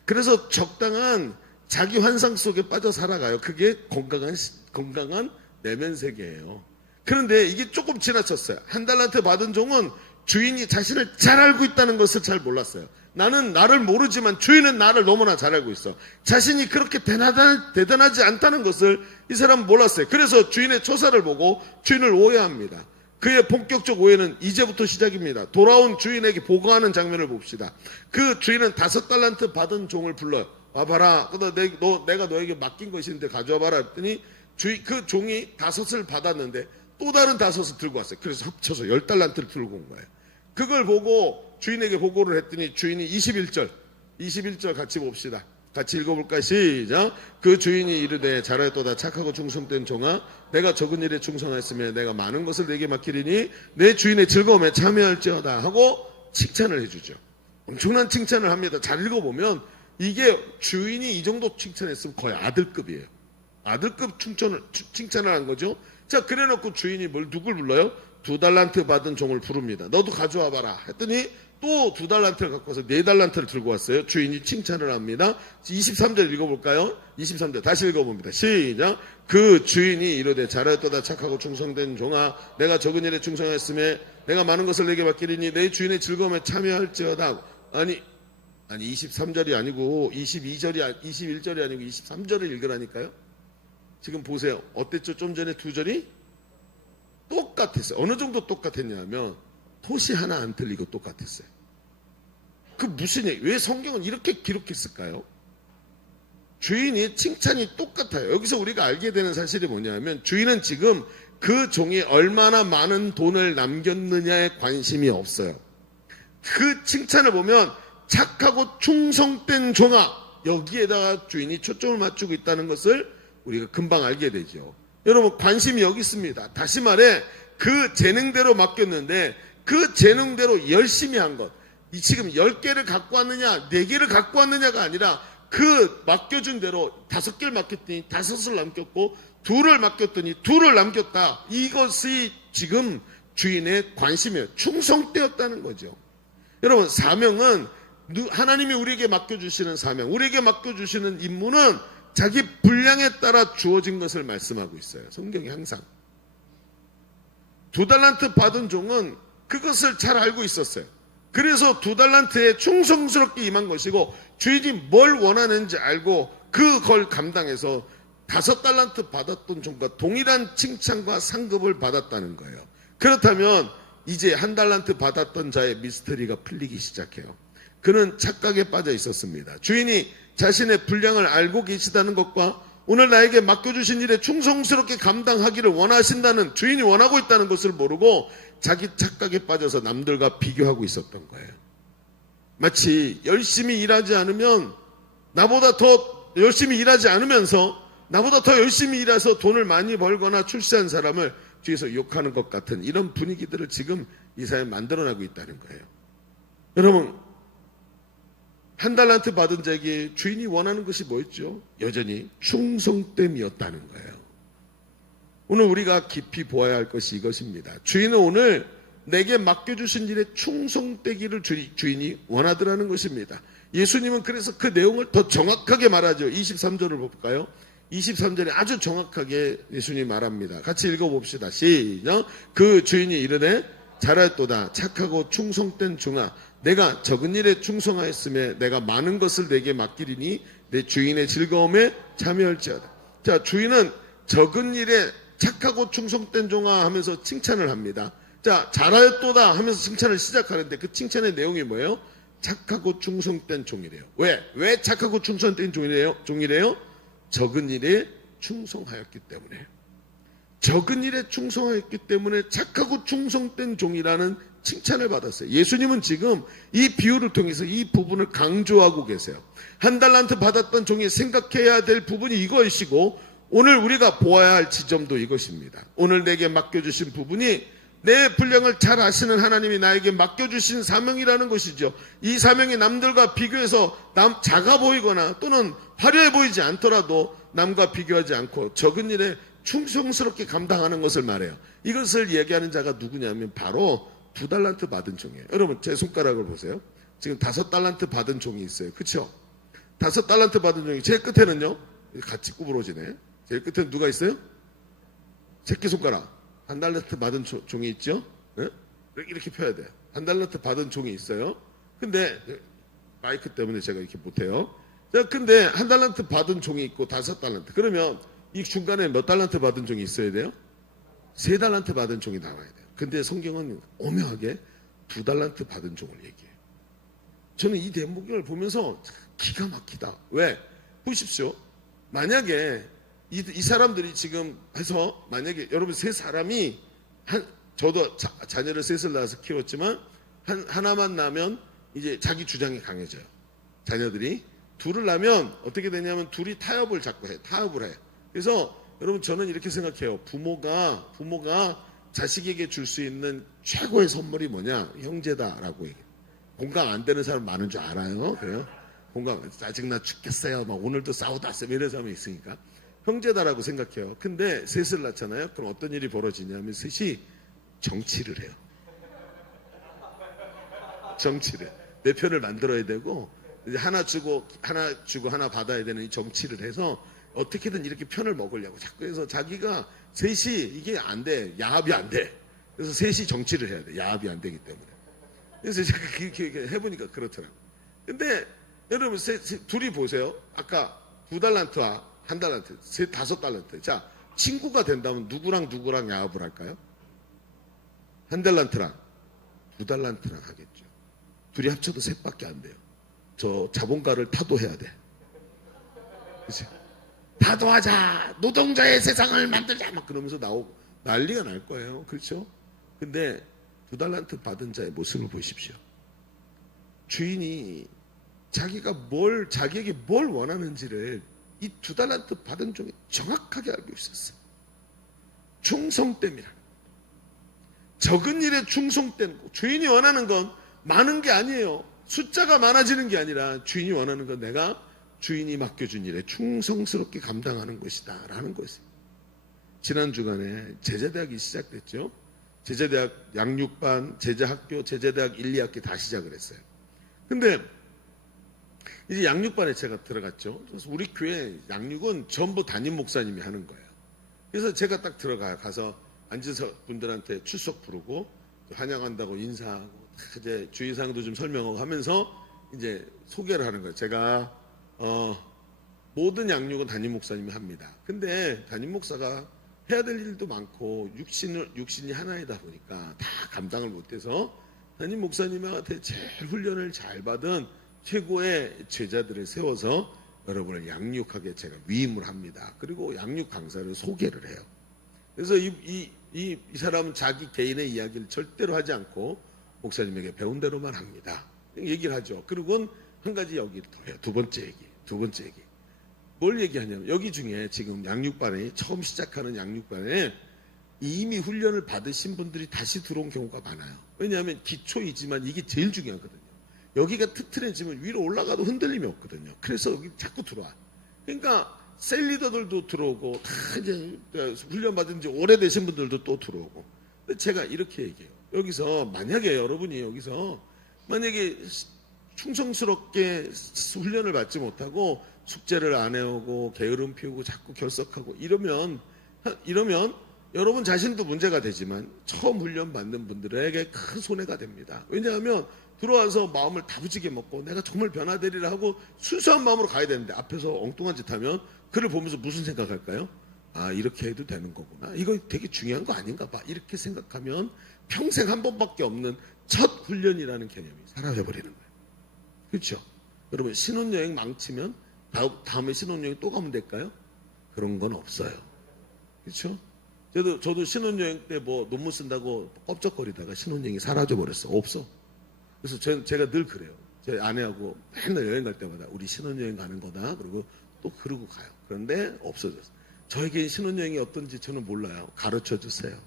그래서 적당한 자기 환상 속에 빠져 살아가요. 그게 건강한 내면 세계예요. 그런데 이게 조금 지나쳤어요. 한 달란트 받은 종은 주인이 자신을 잘 알고 있다는 것을 잘 몰랐어요. 나는 나를 모르지만 주인은 나를 너무나 잘 알고 있어. 자신이 그렇게 대단하지 않다는 것을 이 사람은 몰랐어요. 그래서 주인의 처사를 보고 주인을 오해합니다. 그의 본격적 오해는 이제부터 시작입니다. 돌아온 주인에게 보고하는 장면을 봅시다. 그 주인은 5달란트 받은 종을 불러요. 와봐라. 내가 너에게 맡긴 것이 있는데 가져와봐라 했더니 그 종이 5을 받았는데 또 다른 5을 들고 왔어요. 그래서 합쳐서 10달란트를 들고 온 거예요. 그걸 보고 주인에게 보고를 했더니 주인이 21절 같이 봅시다. 같이 읽어볼까? 시작. 그 주인이 이르되 잘하였도다 착하고 충성된 종아, 내가 적은 일에 충성하였으며 내가 많은 것을 내게 맡기리니 내 주인의 즐거움에 참여할지어다 하고 칭찬을 해주죠. 엄청난 칭찬을 합니다. 잘 읽어보면 이게 주인이 이 정도 칭찬했으면 거의 아들급이에요. 아들급 칭찬을 한 거죠. 자, 그래놓고 주인이 누굴 불러요? 2달란트 받은 종을 부릅니다. 너도 가져와 봐라 했더니 또 2달란트를 갖고 와서 4달란트를 들고 왔어요. 주인이 칭찬을 합니다. 23절 읽어볼까요? 23절 다시 읽어봅니다. 시작. 그 주인이 이르되 잘하였도다 착하고 충성된 종아, 내가 적은 일에 충성했으며 내가 많은 것을 내게 맡기리니 내 주인의 즐거움에 참여할지어다. 아니 23절이 아니고 21절이 아니고 23절을 읽으라니까요. 지금 보세요. 어땠죠? 좀 전에 2절이 똑같았어요. 어느 정도 똑같았냐면 토시 하나 안 틀리고 똑같았어요. 그 무슨 얘기? 왜 성경은 이렇게 기록했을까요? 주인이 칭찬이 똑같아요. 여기서 우리가 알게 되는 사실이 뭐냐면 주인은 지금 그 종이 얼마나 많은 돈을 남겼느냐에 관심이 없어요. 그 칭찬을 보면 착하고 충성된 종아, 여기에다가 주인이 초점을 맞추고 있다는 것을 우리가 금방 알게 되죠. 여러분, 관심이 여기 있습니다. 다시 말해 그 재능대로 맡겼는데 그 재능대로 열심히 한 것. 이 지금 10개를 갖고 왔느냐 4개를 갖고 왔느냐가 아니라 그 맡겨준 대로 5개를 맡겼더니 5을 남겼고 2를 맡겼더니 2를 남겼다. 이것이 지금 주인의 관심이에요. 충성되었다는 거죠. 여러분, 사명은 하나님이 우리에게 맡겨주시는 사명, 우리에게 맡겨주시는 임무는 자기 분량에 따라 주어진 것을 말씀하고 있어요. 성경이 항상. 2달란트 받은 종은 그것을 잘 알고 있었어요. 그래서 2달란트에 충성스럽게 임한 것이고 주인이 뭘 원하는지 알고 그걸 감당해서 5달란트 받았던 종과 동일한 칭찬과 상급을 받았다는 거예요. 그렇다면 이제 1달란트 받았던 자의 미스터리가 풀리기 시작해요. 그는 착각에 빠져 있었습니다. 주인이 자신의 분량을 알고 계시다는 것과 오늘 나에게 맡겨주신 일에 충성스럽게 감당하기를 원하신다는, 주인이 원하고 있다는 것을 모르고 자기 착각에 빠져서 남들과 비교하고 있었던 거예요. 마치 열심히 일하지 않으면 나보다 더 열심히 일하지 않으면서 나보다 더 열심히 일해서 돈을 많이 벌거나 출세한 사람을 뒤에서 욕하는 것 같은 이런 분위기들을 지금 이 사회에 만들어내고 있다는 거예요. 여러분, 한 달란트 받은 자에게 주인이 원하는 것이 뭐였죠? 여전히 충성됨이었다는 거예요. 오늘 우리가 깊이 보아야 할 것이 이것입니다. 주인은 오늘 내게 맡겨주신 일에 충성되기를 주인이 원하더라는 것입니다. 예수님은 그래서 그 내용을 더 정확하게 말하죠. 23절을 볼까요? 23절에 아주 정확하게 예수님이 말합니다. 같이 읽어봅시다. 시작. 그 주인이 이르되 잘하였도다 착하고 충성된 종아, 내가 적은 일에 충성하였으며 내가 많은 것을 내게 맡기리니 내 주인의 즐거움에 참여할지어다. 자, 주인은 적은 일에 착하고 충성된 종아 하면서 칭찬을 합니다. 자, 잘하였도다 하면서 칭찬을 시작하는데 그 칭찬의 내용이 뭐예요? 착하고 충성된 종이래요. 왜 착하고 충성된 종이래요? 적은 일에 충성하였기 때문에. 적은 일에 충성하였기 때문에 착하고 충성된 종이라는 칭찬을 받았어요. 예수님은 지금 이 비유를 통해서 이 부분을 강조하고 계세요. 한 달란트 받았던 종이 생각해야 될 부분이 이것이고, 오늘 우리가 보아야 할 지점도 이것입니다. 오늘 내게 맡겨주신 부분이 내 분량을 잘 아시는 하나님이 나에게 맡겨주신 사명이라는 것이죠. 이 사명이 남들과 비교해서 작아 보이거나 또는 화려해 보이지 않더라도 남과 비교하지 않고 적은 일에 충성스럽게 감당하는 것을 말해요. 이것을 얘기하는 자가 누구냐면 바로 2달란트 받은 종이에요. 여러분, 제 손가락을 보세요. 지금 5달란트 받은 종이 있어요. 그렇죠? 5달란트 받은 종이 제일 끝에는요, 같이 구부러지네. 제일 끝에는 누가 있어요? 새끼손가락. 1달란트 받은 종이 있죠? 네? 이렇게 펴야 돼요. 1달란트 받은 종이 있어요. 근데 마이크 때문에 제가 이렇게 못해요. 자, 근데 1달란트 받은 종이 있고 5달란트. 그러면 이 중간에 몇 달란트 받은 종이 있어야 돼요? 3달란트 받은 종이 나와야 돼요. 근데 성경은 오묘하게 2달란트 받은 종을 얘기해요. 저는 이 대목을 보면서 기가 막히다. 왜? 보십시오. 만약에 이 사람들이 지금 해서 만약에 여러분 세 사람이 저도 자녀를 셋을 낳아서 키웠지만 하나만 낳으면 이제 자기 주장이 강해져요. 자녀들이 둘을 낳으면 어떻게 되냐면 둘이 타협을 자꾸 해. 타협을 해. 그래서 여러분 저는 이렇게 생각해요. 부모가 자식에게 줄 수 있는 최고의 선물이 뭐냐? 형제다라고 얘기해요. 공감 안 되는 사람 많은 줄 알아요. 그래요? 공감 짜증나 죽겠어요. 막 오늘도 싸우다 왔어요. 이런 사람이 있으니까. 형제다라고 생각해요. 근데 셋을 낳잖아요. 그럼 어떤 일이 벌어지냐면 셋이 정치를 해요. 정치를. 내 편을 만들어야 되고 이제 하나 주고 하나 받아야 되는 이 정치를 해서 어떻게든 이렇게 편을 먹으려고 자꾸 해서 자기가 셋이 이게 안 돼. 야합이 안 돼. 그래서 셋이 정치를 해야 돼. 야합이 안 되기 때문에. 그래서 제가 그렇게 해보니까 그렇더라고요. 근데 여러분 둘이 보세요. 아까 2달란트와 1달란트, 5달란트. 자, 친구가 된다면 누구랑 야합을 할까요? 1달란트랑 2달란트랑 하겠죠. 둘이 합쳐도 셋밖에 안 돼요. 저 자본가를 타도해야 돼. 그치? 타도하자! 노동자의 세상을 만들자! 막 그러면서 난리가 날 거예요. 그렇죠? 근데 2달란트 받은 자의 모습을 보십시오. 주인이 자기에게 뭘 원하는지를 이 2달란트 받은 종이 정확하게 알고 있었어요. 충성됨이라. 적은 일에 충성된 거. 주인이 원하는 건 많은 게 아니에요. 숫자가 많아지는 게 아니라 주인이 원하는 건 내가 주인이 맡겨준 일에 충성스럽게 감당하는 것이다 라는 것이에요. 지난 주간에 제자대학이 시작됐죠. 제자대학 양육반, 제자학교, 제자대학 1, 2학기 다 시작을 했어요. 근데 이제 양육반에 제가 들어갔죠. 그래서 우리 교회 양육은 전부 담임 목사님이 하는 거예요. 그래서 제가 딱 가서 앉아서 분들한테 출석 부르고 환영한다고 인사하고 이제 주의사항도 좀 설명하고 하면서 이제 소개를 하는 거예요. 제가 모든 양육은 담임 목사님이 합니다. 근데 담임 목사가 해야 될 일도 많고 육신이 하나이다 보니까 다 감당을 못해서 담임 목사님한테 제일 훈련을 잘 받은 최고의 제자들을 세워서 여러분을 양육하게 제가 위임을 합니다. 그리고 양육 강사를 소개를 해요. 그래서 이 사람은 자기 개인의 이야기를 절대로 하지 않고 목사님에게 배운 대로만 합니다. 얘기를 하죠. 그리고 한 가지 여기 더 해요. 두 번째 얘기. 뭘 얘기하냐면 여기 중에 지금 양육반에 처음 시작하는 양육반에 이미 훈련을 받으신 분들이 다시 들어온 경우가 많아요. 왜냐하면 기초이지만 이게 제일 중요하거든요. 여기가 튼튼해지면 위로 올라가도 흔들림이 없거든요. 그래서 여기 자꾸 들어와. 그러니까 셀 리더들도 들어오고 다 이제 훈련 받은 지 오래되신 분들도 또 들어오고. 근데 제가 이렇게 얘기해요. 여기서 만약에 여러분이 여기서 만약에 충성스럽게 훈련을 받지 못하고 숙제를 안 해오고 게으름 피우고 자꾸 결석하고 이러면 여러분 자신도 문제가 되지만 처음 훈련 받는 분들에게 큰 손해가 됩니다. 왜냐하면 들어와서 마음을 다부지게 먹고 내가 정말 변화되리라 하고 순수한 마음으로 가야 되는데 앞에서 엉뚱한 짓 하면 그를 보면서 무슨 생각할까요? 아, 이렇게 해도 되는 거구나. 이거 되게 중요한 거 아닌가 봐. 이렇게 생각하면 평생 한 번밖에 없는 첫 훈련이라는 개념이 사라져버리는 거예요. 그렇죠? 여러분 신혼여행 망치면 다음에 신혼여행 또 가면 될까요? 그런 건 없어요. 그렇죠? 저도 신혼여행 때 뭐 논문 쓴다고 껍적거리다가 신혼여행이 사라져버렸어. 없어. 그래서 제가 늘 그래요. 제 아내하고 맨날 여행 갈 때마다 우리 신혼여행 가는 거다. 그리고 또 그러고 가요. 그런데 없어졌어. 저에게 신혼여행이 어떤지 저는 몰라요. 가르쳐 주세요.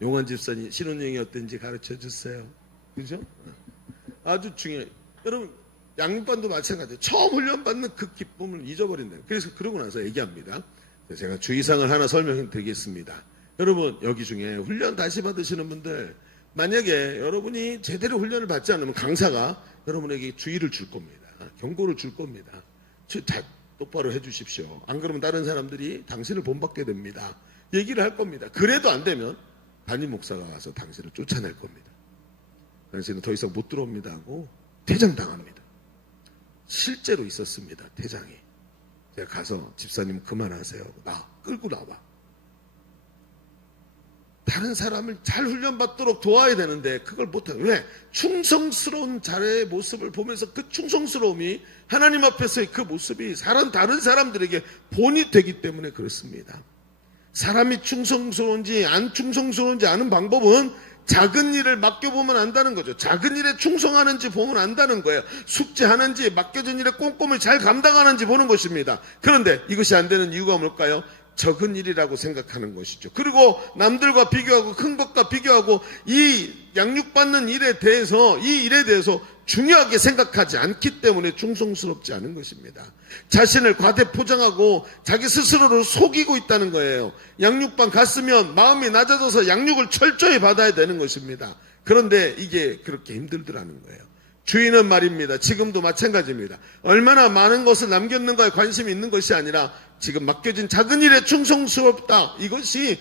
용환 집사님 신혼여행이 어떤지 가르쳐 주세요. 그죠? 아주 중요해요. 여러분 양육반도 마찬가지예요. 처음 훈련받는 그 기쁨을 잊어버린대요. 그래서 그러고 나서 얘기합니다. 제가 주의사항을 하나 설명해 드리겠습니다. 여러분 여기 중에 훈련 다시 받으시는 분들 만약에 여러분이 제대로 훈련을 받지 않으면 강사가 여러분에게 주의를 줄 겁니다. 경고를 줄 겁니다. 똑바로 해주십시오. 안 그러면 다른 사람들이 당신을 본받게 됩니다. 얘기를 할 겁니다. 그래도 안 되면 담임 목사가 와서 당신을 쫓아낼 겁니다. 당신은 더 이상 못 들어옵니다 하고 퇴장당합니다. 실제로 있었습니다. 퇴장이. 제가 가서 집사님 그만하세요. 나 끌고 나와. 다른 사람을 잘 훈련받도록 도와야 되는데 그걸 못해요. 왜? 충성스러운 자의 모습을 보면서 그 충성스러움이 하나님 앞에서의 그 모습이 다른 사람들에게 본이 되기 때문에 그렇습니다. 사람이 충성스러운지 안 충성스러운지 아는 방법은 작은 일을 맡겨보면 안다는 거죠. 작은 일에 충성하는지 보면 안다는 거예요. 숙제하는지 맡겨진 일에 꼼꼼히 잘 감당하는지 보는 것입니다. 그런데 이것이 안 되는 이유가 뭘까요? 적은 일이라고 생각하는 것이죠. 그리고 남들과 비교하고 큰 것과 비교하고 이 양육받는 일에 대해서 이 일에 대해서 중요하게 생각하지 않기 때문에 충성스럽지 않은 것입니다. 자신을 과대 포장하고 자기 스스로를 속이고 있다는 거예요. 양육반 갔으면 마음이 낮아져서 양육을 철저히 받아야 되는 것입니다. 그런데 이게 그렇게 힘들더라는 거예요. 주인은 말입니다. 지금도 마찬가지입니다. 얼마나 많은 것을 남겼는가에 관심이 있는 것이 아니라 지금 맡겨진 작은 일에 충성스럽다. 이것이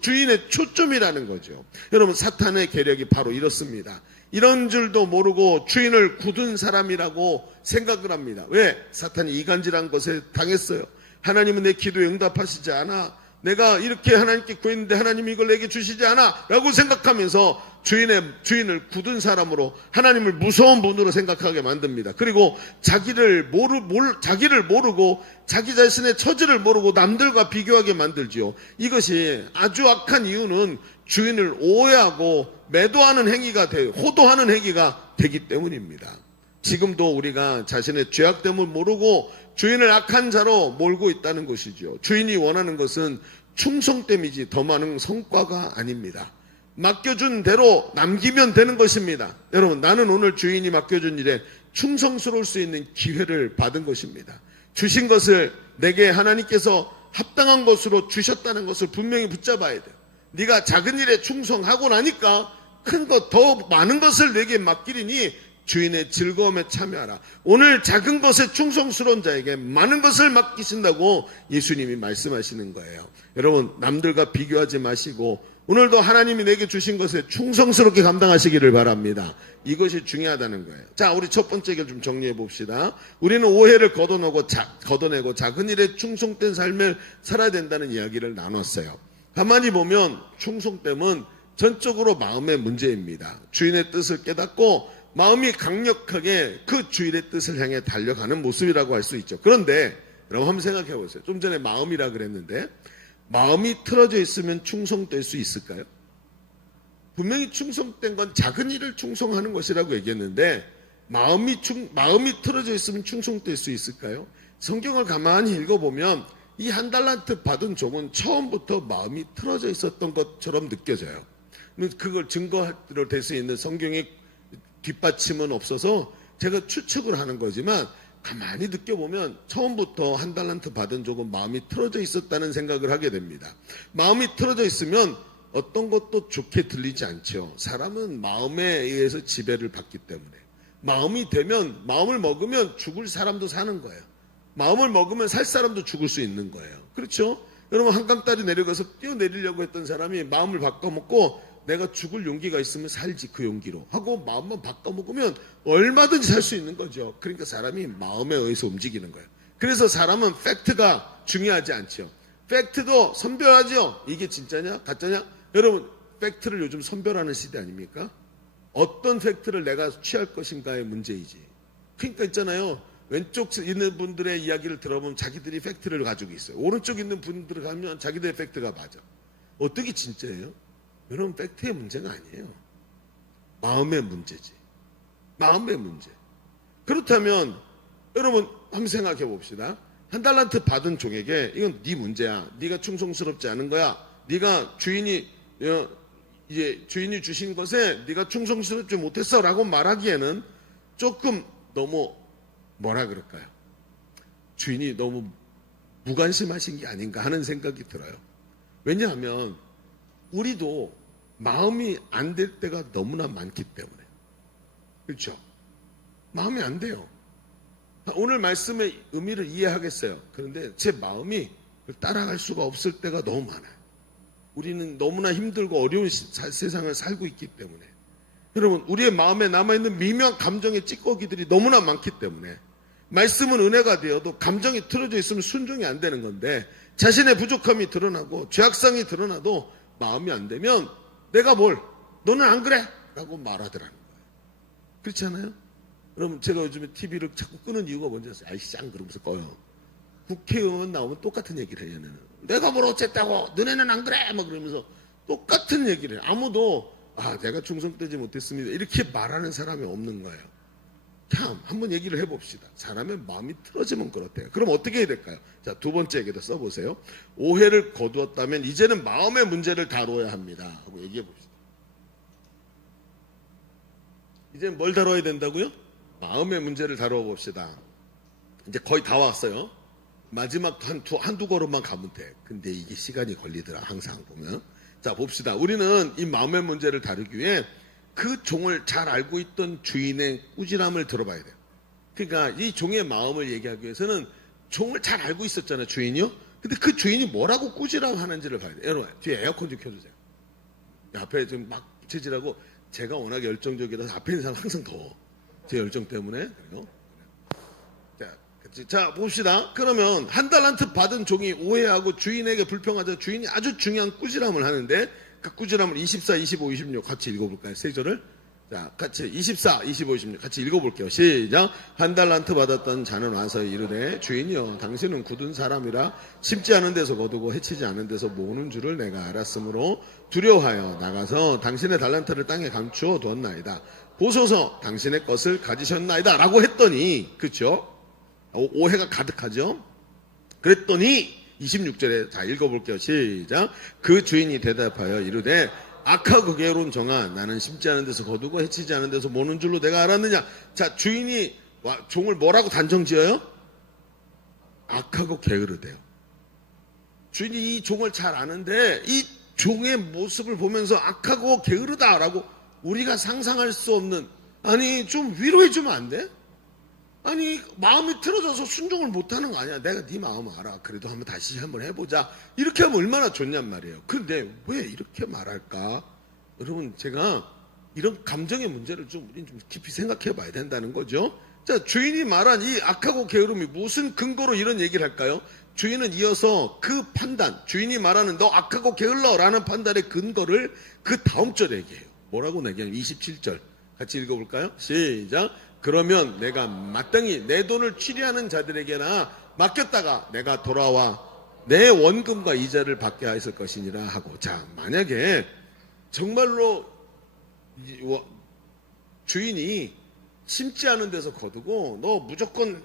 주인의 초점이라는 거죠. 여러분 사탄의 계략이 바로 이렇습니다. 이런 줄도 모르고 주인을 굳은 사람이라고 생각을 합니다. 왜? 사탄이 이간질한 것에 당했어요. 하나님은 내 기도에 응답하시지 않아. 내가 이렇게 하나님께 구했는데 하나님이 이걸 내게 주시지 않아 라고 생각하면서 주인을 굳은 사람으로 하나님을 무서운 분으로 생각하게 만듭니다. 그리고 자기를 모르고 자기 자신의 처지를 모르고 남들과 비교하게 만들지요. 이것이 아주 악한 이유는 주인을 오해하고 매도하는 행위가 돼요. 호도하는 행위가 되기 때문입니다. 지금도 우리가 자신의 죄악됨을 모르고 주인을 악한 자로 몰고 있다는 것이죠. 주인이 원하는 것은 충성됨이지 더 많은 성과가 아닙니다. 맡겨준 대로 남기면 되는 것입니다. 여러분 나는 오늘 주인이 맡겨준 일에 충성스러울 수 있는 기회를 받은 것입니다. 주신 것을 내게 하나님께서 합당한 것으로 주셨다는 것을 분명히 붙잡아야 돼요. 네가 작은 일에 충성하고 나니까 큰 것 더 많은 것을 내게 맡기리니 주인의 즐거움에 참여하라. 오늘 작은 것에 충성스러운 자에게 많은 것을 맡기신다고 예수님이 말씀하시는 거예요. 여러분 남들과 비교하지 마시고 오늘도 하나님이 내게 주신 것에 충성스럽게 감당하시기를 바랍니다. 이것이 중요하다는 거예요. 자, 우리 첫 번째 걸 좀 정리해 봅시다. 우리는 오해를 걷어내고 작은 일에 충성된 삶을 살아야 된다는 이야기를 나눴어요. 가만히 보면 충성됨은 전적으로 마음의 문제입니다. 주인의 뜻을 깨닫고 마음이 강력하게 그 주인의 뜻을 향해 달려가는 모습이라고 할 수 있죠. 그런데 여러분 한번 생각해 보세요. 좀 전에 마음이라 그랬는데 마음이 틀어져 있으면 충성될 수 있을까요? 분명히 충성된 건 작은 일을 충성하는 것이라고 얘기했는데 마음이 틀어져 있으면 충성될 수 있을까요? 성경을 가만히 읽어보면 이 한 달란트 받은 종은 처음부터 마음이 틀어져 있었던 것처럼 느껴져요. 그걸 증거로 될 수 있는 성경의 뒷받침은 없어서 제가 추측을 하는 거지만 가만히 느껴보면 처음부터 한 달란트 받은 종은 마음이 틀어져 있었다는 생각을 하게 됩니다. 마음이 틀어져 있으면 어떤 것도 좋게 들리지 않죠. 사람은 마음에 의해서 지배를 받기 때문에. 마음이 되면, 마음을 먹으면 죽을 사람도 사는 거예요. 마음을 먹으면 살 사람도 죽을 수 있는 거예요. 그렇죠? 여러분 한강다리 내려가서 뛰어내리려고 했던 사람이 마음을 바꿔먹고 내가 죽을 용기가 있으면 살지 그 용기로 하고 마음만 바꿔먹으면 얼마든지 살 수 있는 거죠. 그러니까 사람이 마음에 의해서 움직이는 거예요. 그래서 사람은 팩트가 중요하지 않죠. 팩트도 선별하죠. 이게 진짜냐 가짜냐. 여러분 팩트를 요즘 선별하는 시대 아닙니까? 어떤 팩트를 내가 취할 것인가의 문제이지. 그러니까 있잖아요. 왼쪽 있는 분들의 이야기를 들어보면 자기들이 팩트를 가지고 있어요. 오른쪽 있는 분들을 가면 자기들의 팩트가 맞아. 어떻게 진짜예요? 여러분 팩트의 문제가 아니에요. 마음의 문제지. 마음의 문제. 그렇다면 여러분 한번 생각해 봅시다. 한 달란트 받은 종에게 이건 네 문제야. 네가 충성스럽지 않은 거야. 네가 주인이 주신 것에 네가 충성스럽지 못했어라고 말하기에는 조금 너무 뭐라 그럴까요? 주인이 너무 무관심하신 게 아닌가 하는 생각이 들어요. 왜냐하면 우리도 마음이 안 될 때가 너무나 많기 때문에. 그렇죠? 마음이 안 돼요. 오늘 말씀의 의미를 이해하겠어요. 그런데 제 마음이 따라갈 수가 없을 때가 너무 많아요. 우리는 너무나 힘들고 어려운 세상을 살고 있기 때문에. 여러분 우리의 마음에 남아있는 미묘한 감정의 찌꺼기들이 너무나 많기 때문에 말씀은 은혜가 되어도 감정이 틀어져 있으면 순종이 안 되는 건데 자신의 부족함이 드러나고 죄악성이 드러나도 마음이 안 되면 내가 너는 안 그래? 라고 말하더라는 거예요. 그렇지 않아요? 여러분 제가 요즘에 TV를 자꾸 끄는 이유가 뭔지 아세요? 아이씨 짱 그러면서 꺼요. 국회의원 나오면 똑같은 얘기를 해요. 얘네는. 내가 뭘 어쨌다고 너네는 안 그래? 막 그러면서 똑같은 얘기를 해요. 아무도 내가 충성되지 못했습니다. 이렇게 말하는 사람이 없는 거예요. 참 한번 얘기를 해봅시다. 사람의 마음이 틀어지면 그렇대요. 그럼 어떻게 해야 될까요? 자, 두 번째 얘기도 써보세요. 오해를 거두었다면 이제는 마음의 문제를 다루어야 합니다. 하고 얘기해 봅시다. 이제는 뭘 다뤄야 된다고요? 마음의 문제를 다루어 봅시다. 이제 거의 다 왔어요. 마지막 한두 걸음만 가면 돼. 근데 이게 시간이 걸리더라. 항상 보면. 자, 봅시다. 우리는 이 마음의 문제를 다루기 위해 그 종을 잘 알고 있던 주인의 꾸지람을 들어봐야 돼요. 그러니까 이 종의 마음을 얘기하기 위해서는 종을 잘 알고 있었잖아요. 주인이요. 근데 그 주인이 뭐라고 꾸지람 하는지를 봐야 돼요. 여러분 뒤에 에어컨 좀 켜주세요. 앞에 지금 막 부채질하고 제가 워낙 열정적이라서 앞에 있는 사람 항상 더워. 제 열정 때문에. 그래요. 자 봅시다. 그러면 한 달란트 받은 종이 오해하고 주인에게 불평하자 주인이 아주 중요한 꾸지람을 하는데 그 꾸지람을 24, 25, 26 같이 읽어볼까요? 세 절을. 자 같이 24, 25, 26 같이 읽어볼게요. 시작. 한 달란트 받았던 자는 와서 이르되 주인이여 당신은 굳은 사람이라 심지 않은 데서 거두고 해치지 않은 데서 모으는 줄을 내가 알았으므로 두려워하여 나가서 당신의 달란트를 땅에 감추어 두었나이다. 보소서 당신의 것을 가지셨나이다 라고 했더니 그렇죠? 오해가 가득하죠. 그랬더니 26절에 자 읽어볼게요. 시작. 그 주인이 대답하여 이르되 악하고 게으른 종아 나는 심지 않은 데서 거두고 해치지 않은 데서 모는 줄로 내가 알았느냐. 자 주인이 종을 뭐라고 단정지어요? 악하고 게으르대요. 주인이 이 종을 잘 아는데 이 종의 모습을 보면서 악하고 게으르다라고 우리가 상상할 수 없는 아니 좀 위로해 주면 안 돼? 아니 마음이 틀어져서 순종을 못하는 거 아니야. 내가 네 마음 알아. 그래도 다시 한번 해보자. 이렇게 하면 얼마나 좋냔 말이에요. 그런데 왜 이렇게 말할까? 여러분 제가 이런 감정의 문제를 우린 좀 깊이 생각해 봐야 된다는 거죠. 자 주인이 말한 이 악하고 게으름이 무슨 근거로 이런 얘기를 할까요? 주인은 이어서 그 판단 주인이 말하는 너 악하고 게을러라는 판단의 근거를 그 다음 절에 얘기해요. 뭐라고 얘기하냐면 27절 같이 읽어볼까요? 시작. 그러면 내가 마땅히 내 돈을 취리하는 자들에게나 맡겼다가 내가 돌아와 내 원금과 이자를 받게 하였을 것이니라 하고. 자, 만약에 정말로 주인이 심지 않은 데서 거두고 너 무조건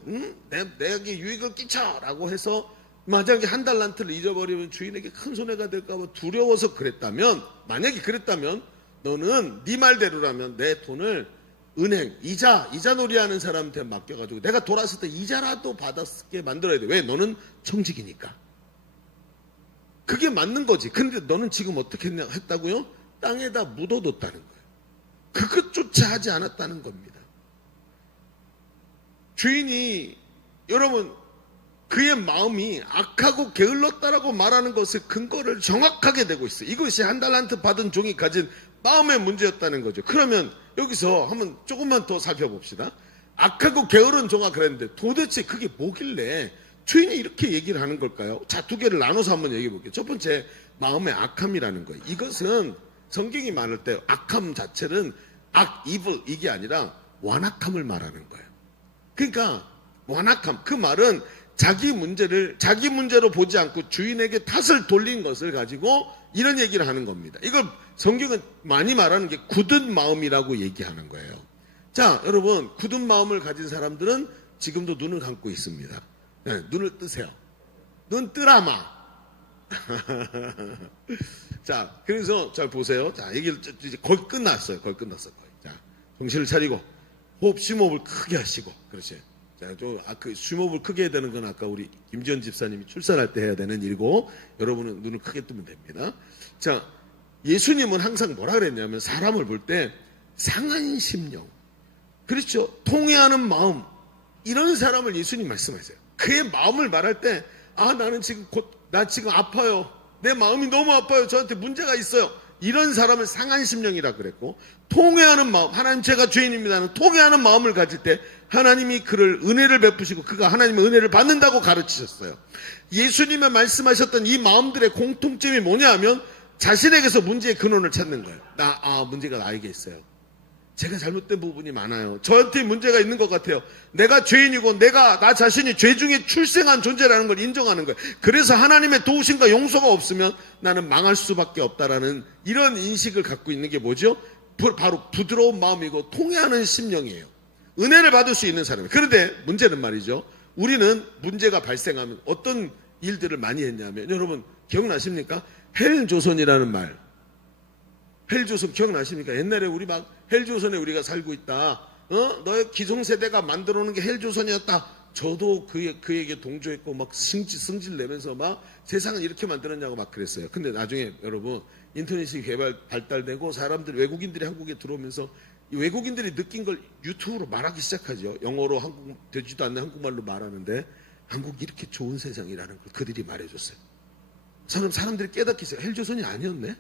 내게 유익을 끼쳐라고 해서 만약에 한 달란트를 잊어버리면 주인에게 큰 손해가 될까봐 두려워서 그랬다면, 만약에 그랬다면 너는 네 말대로라면 내 돈을 은행 이자 놀이하는 사람한테 맡겨가지고 내가 돌아왔을 때 이자라도 받았게 만들어야 돼. 왜? 너는 청직이니까. 그게 맞는 거지. 근데 너는 지금 어떻게 했다고요? 땅에다 묻어뒀다는 거예요. 그것조차 하지 않았다는 겁니다. 주인이, 여러분, 그의 마음이 악하고 게을렀다라고 말하는 것의 근거를 정확하게 대고 있어요. 이것이 한 달란트 받은 종이 가진 마음의 문제였다는 거죠. 그러면 여기서 한번 조금만 더 살펴봅시다. 악하고 게으른 종아 그랬는데 도대체 그게 뭐길래 주인이 이렇게 얘기를 하는 걸까요? 자, 두 개를 나눠서 한번 얘기해 볼게요. 첫 번째, 마음의 악함이라는 거예요. 이것은 성경이 말할 때 악함 자체는 evil 이게 아니라 완악함을 말하는 거예요. 그러니까 완악함, 그 말은 자기 문제를 자기 문제로 보지 않고 주인에게 탓을 돌린 것을 가지고 이런 얘기를 하는 겁니다. 이걸 성경은 많이 말하는 게 굳은 마음이라고 얘기하는 거예요. 자, 여러분, 굳은 마음을 가진 사람들은 지금도 눈을 감고 있습니다. 네, 눈을 뜨세요. 눈 뜨라마. 자, 그래서 잘 보세요. 자, 얘기를 이제 거의 끝났어요. 거의 끝났어요. 거의. 자, 정신을 차리고 호흡, 심호흡을 크게 하시고, 그렇지. 자, 그 심호흡을 크게 해야 되는 건 아까 우리 김지연 집사님이 출산할 때 해야 되는 일이고, 여러분은 눈을 크게 뜨면 됩니다. 자, 예수님은 항상 뭐라 그랬냐면 사람을 볼 때 상한 심령, 그렇죠. 통회하는 마음, 이런 사람을 예수님 말씀하세요. 그의 마음을 말할 때, 아, 나는 지금 나 지금 아파요. 내 마음이 너무 아파요. 저한테 문제가 있어요. 이런 사람을 상한 심령이라 그랬고, 통회하는 마음, 하나님 제가 죄인입니다는 통회하는 마음을 가질 때 하나님이 그를 은혜를 베푸시고 그가 하나님의 은혜를 받는다고 가르치셨어요. 예수님의 말씀하셨던 이 마음들의 공통점이 뭐냐 하면 자신에게서 문제의 근원을 찾는 거예요. 문제가 나에게 있어요. 제가 잘못된 부분이 많아요. 저한테 문제가 있는 것 같아요. 내가 죄인이고 나 자신이 죄 중에 출생한 존재라는 걸 인정하는 거예요. 그래서 하나님의 도우심과 용서가 없으면 나는 망할 수밖에 없다라는 이런 인식을 갖고 있는 게 뭐죠? 바로 부드러운 마음이고 통회하는 심령이에요. 은혜를 받을 수 있는 사람이에요. 그런데 문제는 말이죠. 우리는 문제가 발생하면 어떤 일들을 많이 했냐면, 여러분 기억나십니까? 헬조선이라는 말. 헬조선 기억나십니까? 옛날에 우리 막 헬조선에 우리가 살고 있다. 너의 기성세대가 만들어 놓은 게 헬조선이었다. 저도 그에게 동조했고 막 승질 내면서 막 세상을 이렇게 만들었냐고 막 그랬어요. 근데 나중에 여러분 인터넷이 발달되고 사람들, 외국인들이 한국에 들어오면서 이 외국인들이 느낀 걸 유튜브로 말하기 시작하죠. 영어로 되지도 않는 한국말로 말하는데 한국이 이렇게 좋은 세상이라는 걸 그들이 말해줬어요. 사람들이 깨닫기 시작해요. 헬조선이 아니었네?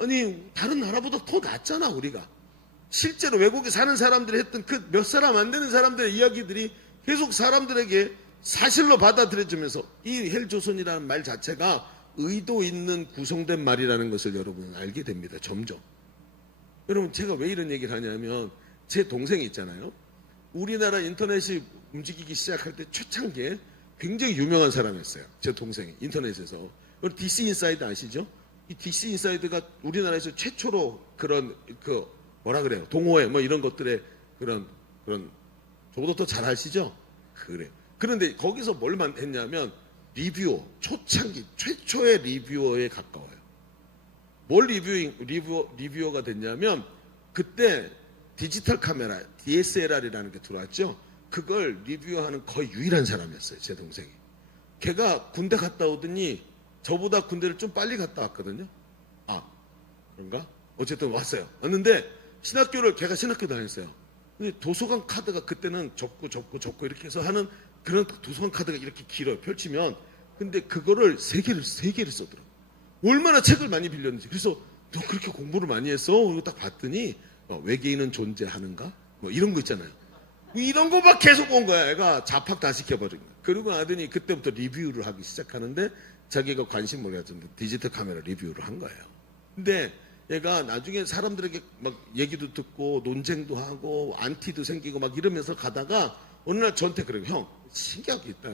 아니, 다른 나라보다 더 낫잖아, 우리가. 실제로 외국에 사는 사람들이 했던 그 몇 사람 안 되는 사람들의 이야기들이 계속 사람들에게 사실로 받아들여지면서 이 헬조선이라는 말 자체가 의도 있는 구성된 말이라는 것을 여러분은 알게 됩니다. 점점. 여러분, 제가 왜 이런 얘기를 하냐면 제 동생이 있잖아요. 우리나라 인터넷이 움직이기 시작할 때 초창기에 굉장히 유명한 사람이었어요. 제 동생이 인터넷에서. DC 인사이드 아시죠? 이 DC 인사이드가 우리나라에서 최초로 그런 뭐라 그래요? 동호회 뭐 이런 것들의 그런 저보다 더 잘 아시죠? 그래요. 그런데 거기서 뭘 했냐면 리뷰어, 초창기 최초의 리뷰어에 가까워요. 뭘 리뷰어가 됐냐면 그때 디지털 카메라 DSLR이라는 게 들어왔죠. 그걸 리뷰하는 거의 유일한 사람이었어요. 제 동생이. 걔가 군대 갔다 오더니 저보다 군대를 좀 빨리 갔다 왔거든요. 그런가? 어쨌든 왔어요. 왔는데 걔가 신학교 다녔어요. 근데 도서관 카드가 그때는 접고 이렇게 해서 하는 그런 도서관 카드가 이렇게 길어요. 펼치면. 근데 그거를 세 개를 써더라고요. 얼마나 책을 많이 빌렸는지. 그래서 너 그렇게 공부를 많이 했어? 이거 딱 봤더니 외계인은 존재하는가? 뭐 이런 거 있잖아요. 이런 거 막 계속 온 거야. 애가 자팍 다 시켜버린 거야. 그러고 나더니 그때부터 리뷰를 하기 시작하는데 자기가 관심을 가졌는데 디지털 카메라 리뷰를 한 거예요. 근데 얘가 나중에 사람들에게 막 얘기도 듣고 논쟁도 하고 안티도 생기고 막 이러면서 가다가 어느 날 저한테 그래요. 형, 신기한 게 있다.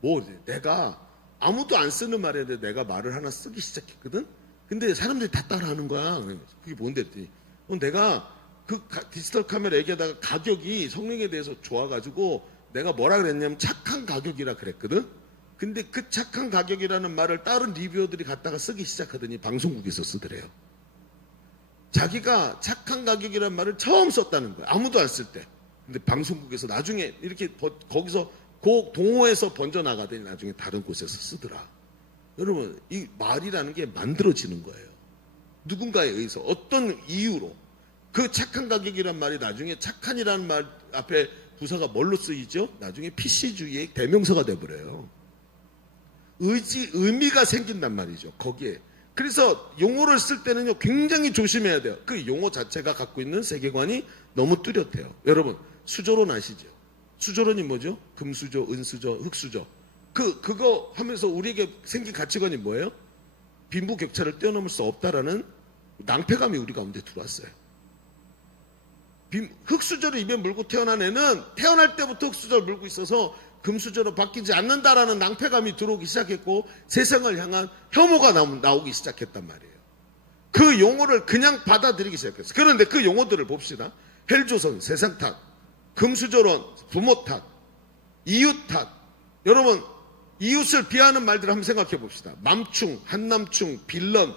뭐 내가 아무도 안 쓰는 말인데 내가 말을 하나 쓰기 시작했거든. 근데 사람들이 다 따라하는 거야. 그게 뭔데 했더니 내가 그 디지털 카메라 얘기하다가 가격이 성능에 대해서 좋아가지고 내가 뭐라 그랬냐면 착한 가격이라 그랬거든. 근데 그 착한 가격이라는 말을 다른 리뷰어들이 갖다가 쓰기 시작하더니 방송국에서 쓰더래요. 자기가 착한 가격이라는 말을 처음 썼다는 거야. 아무도 안 쓸 때. 근데 방송국에서 나중에 이렇게 거기서 동호에서 번져나가더니 나중에 다른 곳에서 쓰더라. 여러분, 이 말이라는 게 만들어지는 거예요. 누군가에 의해서 어떤 이유로 그 착한 가격이란 말이 나중에 착한이라는 말 앞에 부사가 뭘로 쓰이죠? 나중에 PC주의의 대명사가 돼버려요. 의미가 생긴단 말이죠. 거기에. 그래서 용어를 쓸 때는요, 굉장히 조심해야 돼요. 그 용어 자체가 갖고 있는 세계관이 너무 뚜렷해요. 여러분, 수조론 아시죠? 수조론이 뭐죠? 금수저, 은수저, 흑수저. 그거 하면서 우리에게 생긴 가치관이 뭐예요? 빈부격차를 뛰어넘을 수 없다라는 낭패감이 우리 가운데 들어왔어요. 흑수저를 입에 물고 태어난 애는 태어날 때부터 흑수저를 물고 있어서 금수저로 바뀌지 않는다라는 낭패감이 들어오기 시작했고 세상을 향한 혐오가 나오기 시작했단 말이에요. 그 용어를 그냥 받아들이기 시작했어요. 그런데 그 용어들을 봅시다. 헬조선, 세상 탓, 금수저론, 부모 탓, 이웃 탓. 여러분, 이웃을 비하하는 말들을 한번 생각해 봅시다. 맘충, 한남충, 빌런,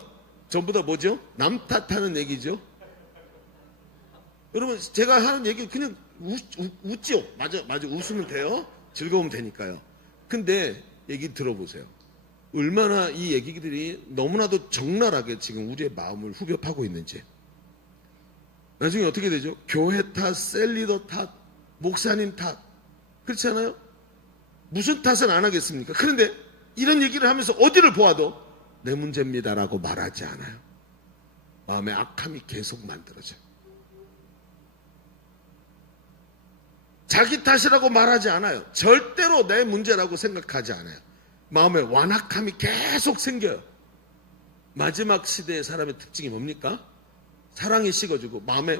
전부 다 뭐죠? 남 탓하는 얘기죠. 여러분, 제가 하는 얘기 그냥 웃죠. 맞아, 웃으면 돼요. 즐거우면 되니까요. 근데 얘기 들어보세요. 얼마나 이 얘기들이 너무나도 적나라하게 지금 우리의 마음을 후벼 파고 있는지. 나중에 어떻게 되죠? 교회 탓, 셀리더 탓, 목사님 탓. 그렇지 않아요? 무슨 탓은 안 하겠습니까? 그런데 이런 얘기를 하면서 어디를 보아도 내 문제입니다라고 말하지 않아요. 마음에 악함이 계속 만들어져요. 자기 탓이라고 말하지 않아요. 절대로 내 문제라고 생각하지 않아요. 마음에 완악함이 계속 생겨요. 마지막 시대의 사람의 특징이 뭡니까? 사랑이 식어지고 마음에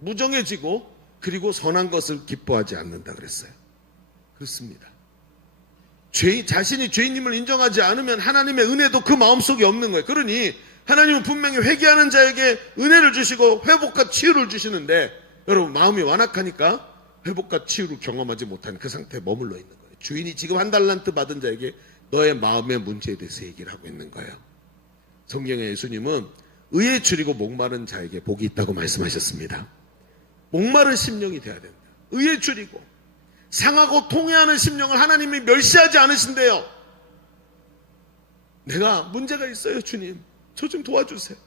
무정해지고 그리고 선한 것을 기뻐하지 않는다 그랬어요. 그렇습니다. 자신이 죄인임을 인정하지 않으면 하나님의 은혜도 그 마음속에 없는 거예요. 그러니 하나님은 분명히 회개하는 자에게 은혜를 주시고 회복과 치유를 주시는데 여러분 마음이 완악하니까 회복과 치유를 경험하지 못한 그 상태에 머물러 있는 거예요. 주인이 지금 1달란트 받은 자에게 너의 마음의 문제에 대해서 얘기를 하고 있는 거예요. 성경의 예수님은 의에 줄이고 목마른 자에게 복이 있다고 말씀하셨습니다. 목마른 심령이 돼야 된다. 의에 줄이고 상하고 통해하는 심령을 하나님이 멸시하지 않으신대요. 내가 문제가 있어요, 주님. 저 좀 도와주세요.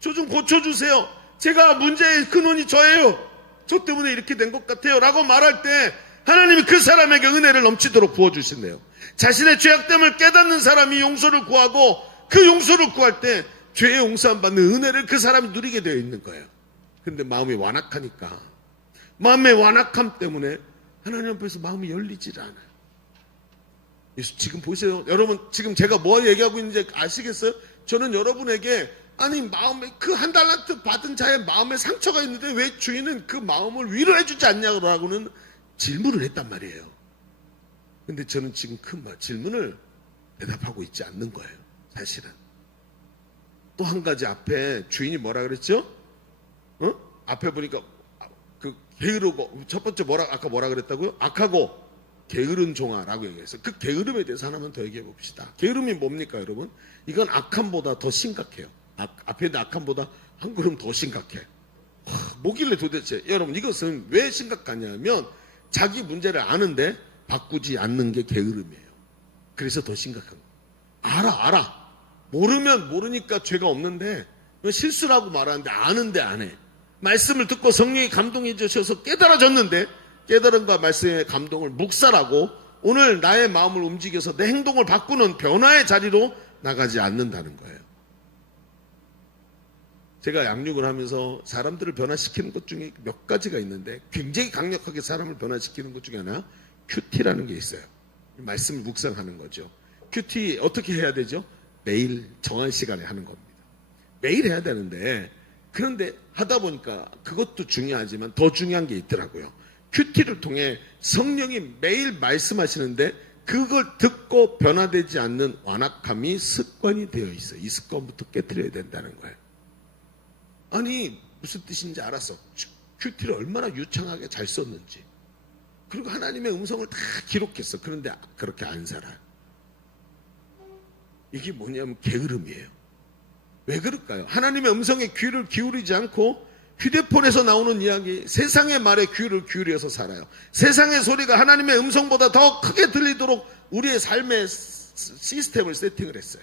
저 좀 고쳐주세요. 제가 문제의 근원이 저예요. 저 때문에 이렇게 된 것 같아요. 라고 말할 때 하나님이 그 사람에게 은혜를 넘치도록 부어주신대요. 자신의 죄악됨을 깨닫는 사람이 용서를 구하고 그 용서를 구할 때 죄의 용서함 받는 은혜를 그 사람이 누리게 되어 있는 거예요. 그런데 마음이 완악하니까 마음의 완악함 때문에 하나님 앞에서 마음이 열리질 않아요. 지금 보세요. 여러분 지금 제가 뭐 얘기하고 있는지 아시겠어요? 저는 여러분에게 아니 마음에 그 1달란트 받은 자의 마음에 상처가 있는데 왜 주인은 그 마음을 위로해 주지 않냐고는 질문을 했단 말이에요. 근데 저는 지금 질문을 대답하고 있지 않는 거예요. 사실은. 또 한 가지 앞에 주인이 뭐라 그랬죠? 앞에 보니까 그 게으르고 첫 번째 아까 뭐라 그랬다고요? 악하고 게으른 종아라고 얘기했어요. 그 게으름에 대해서 하나만 더 얘기해 봅시다. 게으름이 뭡니까 여러분? 이건 악함보다 더 심각해요. 앞에 있는 악함보다 한 걸음 더 심각해. 뭐길래 도대체 여러분 이것은 왜 심각하냐면 자기 문제를 아는데 바꾸지 않는 게 게으름이에요. 그래서 더 심각한 거예요. 알아. 모르면 모르니까 죄가 없는데 실수라고 말하는데 아는데 안 해. 말씀을 듣고 성령이 감동해 주셔서 깨달아졌는데 깨달음과 말씀의 감동을 묵살하고 오늘 나의 마음을 움직여서 내 행동을 바꾸는 변화의 자리로 나가지 않는다는 거예요. 제가 양육을 하면서 사람들을 변화시키는 것 중에 몇 가지가 있는데 굉장히 강력하게 사람을 변화시키는 것 중에 하나 큐티라는 게 있어요. 말씀을 묵상하는 거죠. 큐티 어떻게 해야 되죠? 매일 정한 시간에 하는 겁니다. 매일 해야 되는데 그런데 하다 보니까 그것도 중요하지만 더 중요한 게 있더라고요. 큐티를 통해 성령이 매일 말씀하시는데 그걸 듣고 변화되지 않는 완악함이 습관이 되어 있어요. 이 습관부터 깨트려야 된다는 거예요. 아니 무슨 뜻인지 알았어. 큐티를 얼마나 유창하게 잘 썼는지. 그리고 하나님의 음성을 다 기록했어. 그런데 그렇게 안 살아요. 이게 뭐냐면 게으름이에요. 왜 그럴까요? 하나님의 음성에 귀를 기울이지 않고 휴대폰에서 나오는 이야기, 세상의 말에 귀를 기울여서 살아요. 세상의 소리가 하나님의 음성보다 더 크게 들리도록 우리의 삶의 시스템을 세팅을 했어요.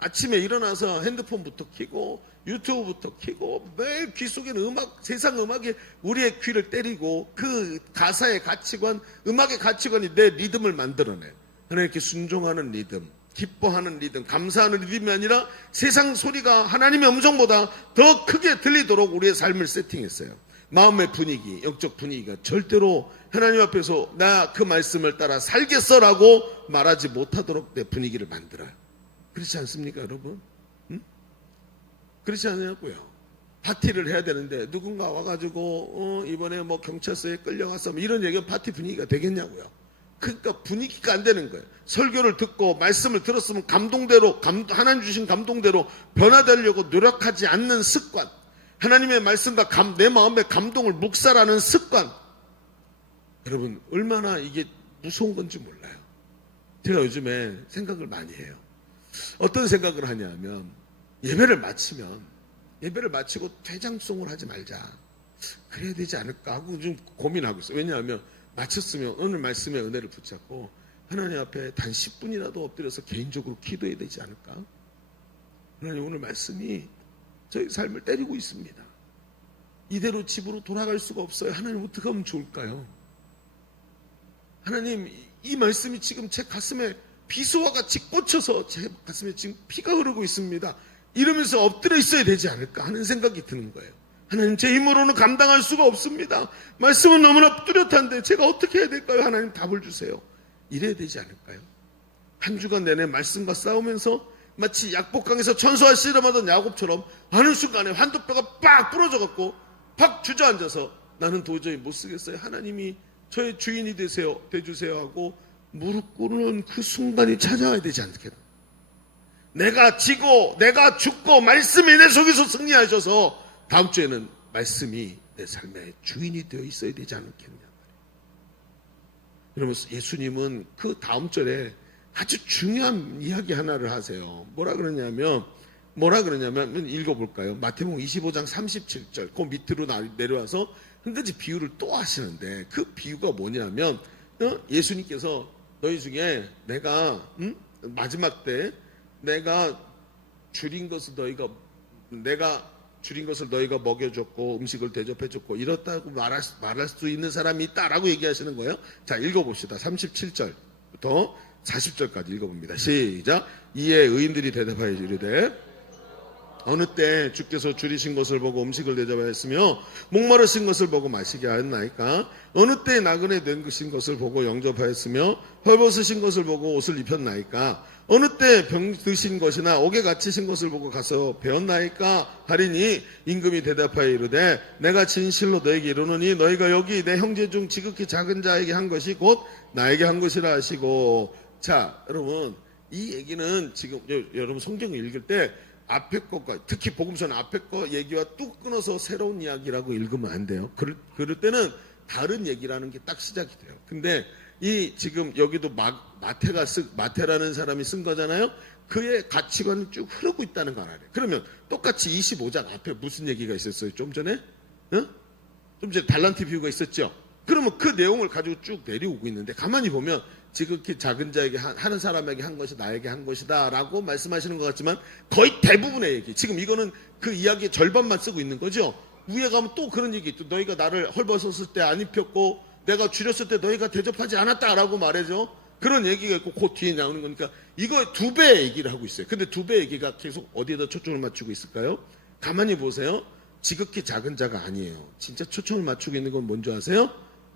아침에 일어나서 핸드폰부터 켜고 유튜브부터 켜고 매일 귀 속에는 음악, 세상 음악이 우리의 귀를 때리고 그 가사의 가치관, 음악의 가치관이 내 리듬을 만들어내요. 하나님께 순종하는 리듬, 기뻐하는 리듬, 감사하는 리듬이 아니라 세상 소리가 하나님의 음성보다 더 크게 들리도록 우리의 삶을 세팅했어요. 마음의 분위기, 영적 분위기가 절대로 하나님 앞에서 나 그 말씀을 따라 살겠어라고 말하지 못하도록 내 분위기를 만들어요. 그렇지 않습니까, 여러분? 응? 그렇지 않냐고요. 파티를 해야 되는데 누군가 와가지고 이번에 뭐 경찰서에 끌려갔어 뭐 이런 얘기가 파티 분위기가 되겠냐고요. 그러니까 분위기가 안 되는 거예요. 설교를 듣고 말씀을 들었으면 감동대로 하나님 주신 감동대로 변화되려고 노력하지 않는 습관, 하나님의 말씀과 내 마음의 감동을 묵살하는 습관. 여러분 얼마나 이게 무서운 건지 몰라요. 제가 요즘에 생각을 많이 해요. 어떤 생각을 하냐면 예배를 마치고 퇴장송을 하지 말자. 그래야 되지 않을까 하고 좀 고민하고 있어요. 왜냐하면 마쳤으면 오늘 말씀의 은혜를 붙잡고 하나님 앞에 단 10분이라도 엎드려서 개인적으로 기도해야 되지 않을까? 하나님 오늘 말씀이 저희 삶을 때리고 있습니다. 이대로 집으로 돌아갈 수가 없어요. 하나님 어떻게 하면 좋을까요? 하나님 이 말씀이 지금 제 가슴에 비수와 같이 꽂혀서 제 가슴에 지금 피가 흐르고 있습니다. 이러면서 엎드려 있어야 되지 않을까 하는 생각이 드는 거예요. 하나님 제 힘으로는 감당할 수가 없습니다. 말씀은 너무나 뚜렷한데 제가 어떻게 해야 될까요? 하나님 답을 주세요. 이래야 되지 않을까요? 한 주간 내내 말씀과 싸우면서 마치 약복강에서 천사와 씨름하던 야곱처럼 어느 순간에 환도뼈가 빡 부러져갖고 팍 주저앉아서 나는 도저히 못 쓰겠어요. 하나님이 저의 주인이 되주세요 하고 무릎 꿇는 그 순간이 찾아와야 되지 않겠나? 내가 지고 내가 죽고 말씀이 내 속에서 승리하셔서 다음 주에는 말씀이 내 삶의 주인이 되어 있어야 되지 않겠냐. 여러분 예수님은 그 다음 절에 아주 중요한 이야기 하나를 하세요. 뭐라 그러냐면 읽어볼까요? 마태복음 25장 37절 그 밑으로 내려와서 한 가지 비유를 또 하시는데 그 비유가 뭐냐면 예수님께서 너희 중에 내가 마지막 때 내가 줄인 것을 너희가 먹여줬고 음식을 대접해줬고 이렇다고 말할 수 있는 사람이 있다라고 얘기하시는 거예요. 자 읽어봅시다. 37절부터 40절까지 읽어봅니다. 시작. 이에 의인들이 대답하여 이르되 어느 때 주께서 줄이신 것을 보고 음식을 대접하였으며 목마르신 것을 보고 마시게 하였나이까? 어느 때 나그네 된 것을 보고 영접하였으며 헐벗으신 것을 보고 옷을 입혔나이까? 어느 때 병 드신 것이나 옥에 갇히신 것을 보고 가서 배웠나이까? 하리니 임금이 대답하여 이르되 내가 진실로 너에게 이르노니 너희가 여기 내 형제 중 지극히 작은 자에게 한 것이 곧 나에게 한 것이라 하시고. 자 여러분 이 얘기는 지금 여러분 성경을 읽을 때 앞에 것과 특히 복음서는 앞에 거 얘기와 뚝 끊어서 새로운 이야기라고 읽으면 안 돼요. 그럴 때는 다른 얘기라는 게 딱 시작이 돼요. 근데 이 지금 여기도 마태라는 사람이 쓴 거잖아요. 그의 가치관이 쭉 흐르고 있다는 걸 알아요. 그러면 똑같이 25장 앞에 무슨 얘기가 있었어요? 좀 전에 달란트 비유가 있었죠. 그러면 그 내용을 가지고 쭉 내려오고 있는데 가만히 보면 지극히 작은 자에게 하는 사람에게 한 것이 나에게 한 것이다 라고 말씀하시는 것 같지만 거의 대부분의 얘기, 지금 이거는 그 이야기의 절반만 쓰고 있는 거죠. 위에 가면 또 그런 얘기 있죠. 너희가 나를 헐벗었을 때 안 입혔고 내가 줄였을 때 너희가 대접하지 않았다라고 말해줘. 그런 얘기가 있고 그 뒤에 나오는 거니까 이거 2배의 얘기를 하고 있어요. 근데 2배의 얘기가 계속 어디에다 초점을 맞추고 있을까요? 가만히 보세요. 지극히 작은 자가 아니에요. 진짜 초점을 맞추고 있는 건 뭔지 아세요?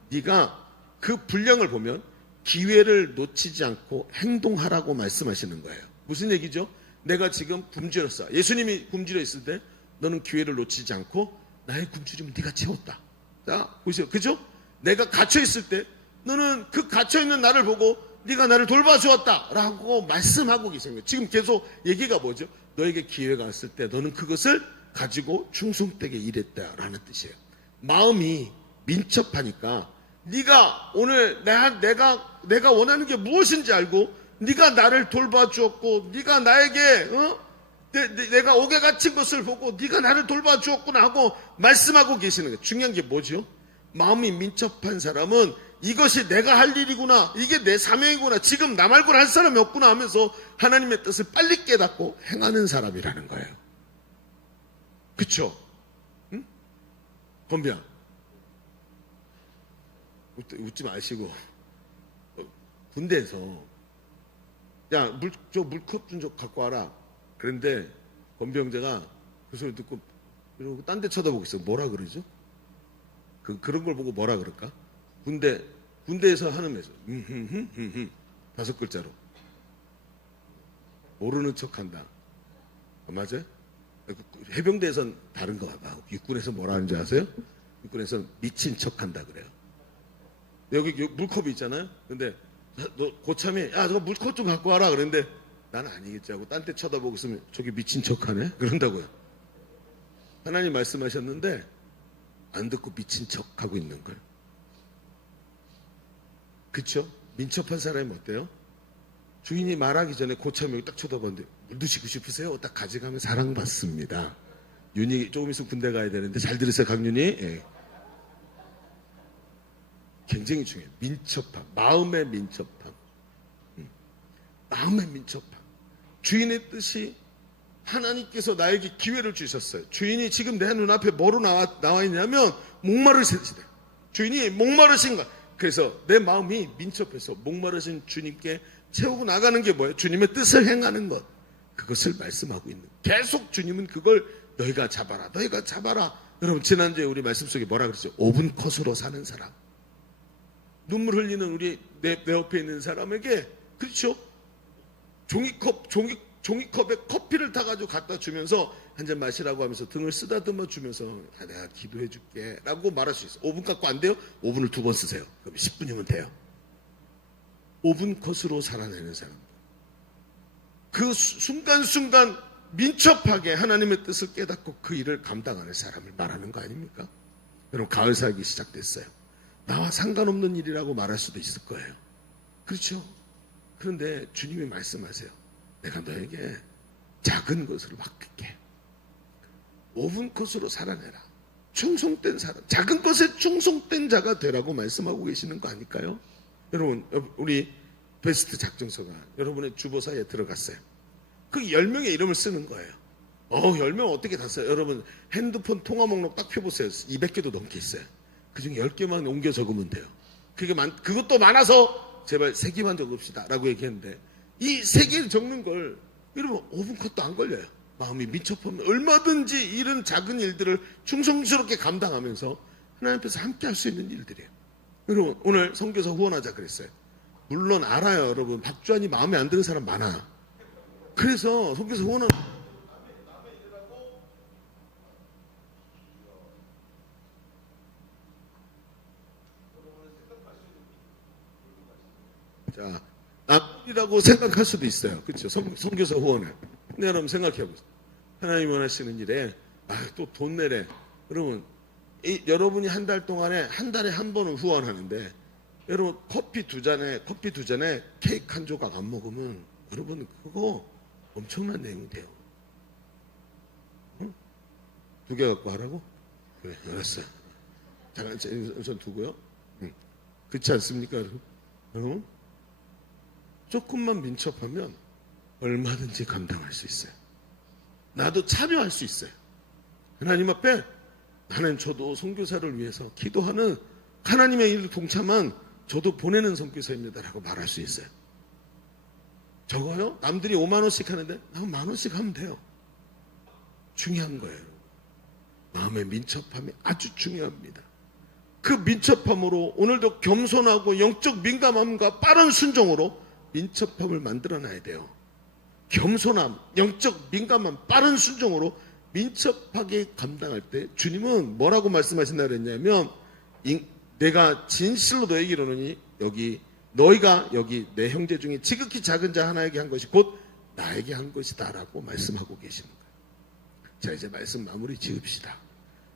네가 그 분량을 보면 기회를 놓치지 않고 행동하라고 말씀하시는 거예요. 무슨 얘기죠? 내가 지금 굶주렸어. 예수님이 굶주려 있을 때 너는 기회를 놓치지 않고 나의 굶주림을 네가 채웠다. 자, 보세요. 그죠? 내가 갇혀 있을 때 너는 그 갇혀 있는 나를 보고 네가 나를 돌봐주었다라고 말씀하고 계신 거예요. 지금 계속 얘기가 뭐죠? 너에게 기회가 왔을 때 너는 그것을 가지고 충성되게 일했다라는 뜻이에요. 마음이 민첩하니까 네가 오늘 내가 원하는 게 무엇인지 알고 네가 나를 돌봐주었고 네가 나에게 내가 옥에 갇힌 것을 보고 네가 나를 돌봐주었구나 하고 말씀하고 계시는 거예요. 중요한 게 뭐죠? 마음이 민첩한 사람은 이것이 내가 할 일이구나, 이게 내 사명이구나, 지금 나 말고는 할 사람이 없구나 하면서 하나님의 뜻을 빨리 깨닫고 행하는 사람이라는 거예요. 그쵸? 응? 건비야, 웃지 마시고. 군대에서 야, 물컵 좀 갖고 와라. 그런데 건비 형제가 그 소리 듣고 이러고 딴 데 쳐다보고 있어. 뭐라 그러죠? 그런 걸 보고 뭐라 그럴까? 군대에서 하는 메소. 5글자로. 모르는 척 한다. 맞아요? 해병대에선 다른 거 봐봐. 육군에서 뭐라 하는지 아세요? 육군에서는 미친 척 한다 그래요. 여기 물컵이 있잖아요? 근데 너 고참이 야 저거 물컵 좀 갖고 와라 그랬는데 나는 아니겠지 하고 딴 데 쳐다보고 있으면 저기 미친 척하네? 그런다고요. 하나님 말씀하셨는데 안 듣고 미친 척하고 있는 거예요. 그쵸? 민첩한 사람이 어때요? 주인이 말하기 전에 고참이 여기 딱 쳐다봤는데 물 드시고 싶으세요? 딱 가져가면 사랑받습니다. 윤희 조금 있으면 군대 가야 되는데 잘 들으세요 강윤희. 예. 굉장히 중요해요. 민첩함, 마음의 민첩함. 마음의 민첩함. 주인의 뜻이 하나님께서 나에게 기회를 주셨어요. 주인이 지금 내 눈앞에 뭐로 나와 있냐면 목마르신 시대. 주인이 목마르신 것. 그래서 내 마음이 민첩해서 목마르신 주님께 채우고 나가는 게 뭐예요? 주님의 뜻을 행하는 것. 그것을 말씀하고 있는. 계속 주님은 그걸 너희가 잡아라. 너희가 잡아라. 여러분 지난주에 우리 말씀 속에 뭐라 그랬죠? 5분 컷으로 사는 사람. 눈물 흘리는 우리 내 옆에 있는 사람에게 그렇죠? 종이컵에 커피를 타가지고 갖다 주면서 한 잔 마시라고 하면서 등을 쓰다듬어 주면서 내가 기도해 줄게 라고 말할 수 있어요. 5분 갖고 안 돼요? 5분을 2번 쓰세요. 그럼 10분이면 돼요. 5분 컷으로 살아내는 사람들. 그 순간순간 민첩하게 하나님의 뜻을 깨닫고 그 일을 감당하는 사람을 말하는 거 아닙니까? 여러분 가을 살기 시작됐어요. 나와 상관없는 일이라고 말할 수도 있을 거예요. 그렇죠? 그런데 주님이 말씀하세요. 내가 너에게 작은 것으로 맡길게. 5분 컷으로 살아내라. 충성된 사람, 작은 것에 충성된 자가 되라고 말씀하고 계시는 거 아닐까요? 여러분, 우리 베스트 작정서가 여러분의 주보사에 들어갔어요. 그 10명의 이름을 쓰는 거예요. 10명 어떻게 다 써요? 여러분 핸드폰 통화 목록 딱 펴보세요. 200개도 넘게 있어요. 그중에 10개만 옮겨 적으면 돼요. 그것도 많아서 제발 3개만 적읍시다 라고 얘기했는데 이 3개를 적는 걸 여러분 5분 컷도 안 걸려요. 마음이 민첩하면 얼마든지 이런 작은 일들을 충성스럽게 감당하면서 하나님 앞에서 함께 할 수 있는 일들이에요. 여러분 오늘 선교사 후원하자 그랬어요. 물론 알아요. 여러분 박주환이 마음에 안 드는 사람 많아. 그래서 선교사 후원은 자, 남이라고 생각할 수도 있어요. 그렇죠? 선교사 후원을. 근데 여러분 생각해 보세요. 하나님 원하시는 일에 또 돈 내래. 여러분 여러분이 한 달 동안에 한 달에 한 번은 후원하는데 여러분 커피 두 잔에 케이크 한 조각 안 먹으면 여러분 그거 엄청난 내용이 돼요. 응? 2개 갖고 하라고? 그래 알았어요. 잠깐 우선 두고요. 그렇지 않습니까 여러분? 조금만 민첩하면 얼마든지 감당할 수 있어요. 나도 참여할 수 있어요. 하나님 앞에 나는 저도 선교사를 위해서 기도하는 하나님의 일을 동참한 저도 보내는 선교사입니다 라고 말할 수 있어요. 적어요? 남들이 5만 원씩 하는데 난 1만 원씩 하면 돼요. 중요한 거예요. 마음의 민첩함이 아주 중요합니다. 그 민첩함으로 오늘도 겸손하고 영적 민감함과 빠른 순종으로 민첩함을 만들어놔야 돼요. 겸손함, 영적 민감함, 빠른 순종으로 민첩하게 감당할 때 주님은 뭐라고 말씀하신다 그랬냐면 내가 진실로 너에게 이르노니 너희가 여기 내 형제 중에 지극히 작은 자 하나에게 한 것이 곧 나에게 한 것이다 라고 말씀하고 계시는 거예요. 자, 이제 말씀 마무리 지읍시다.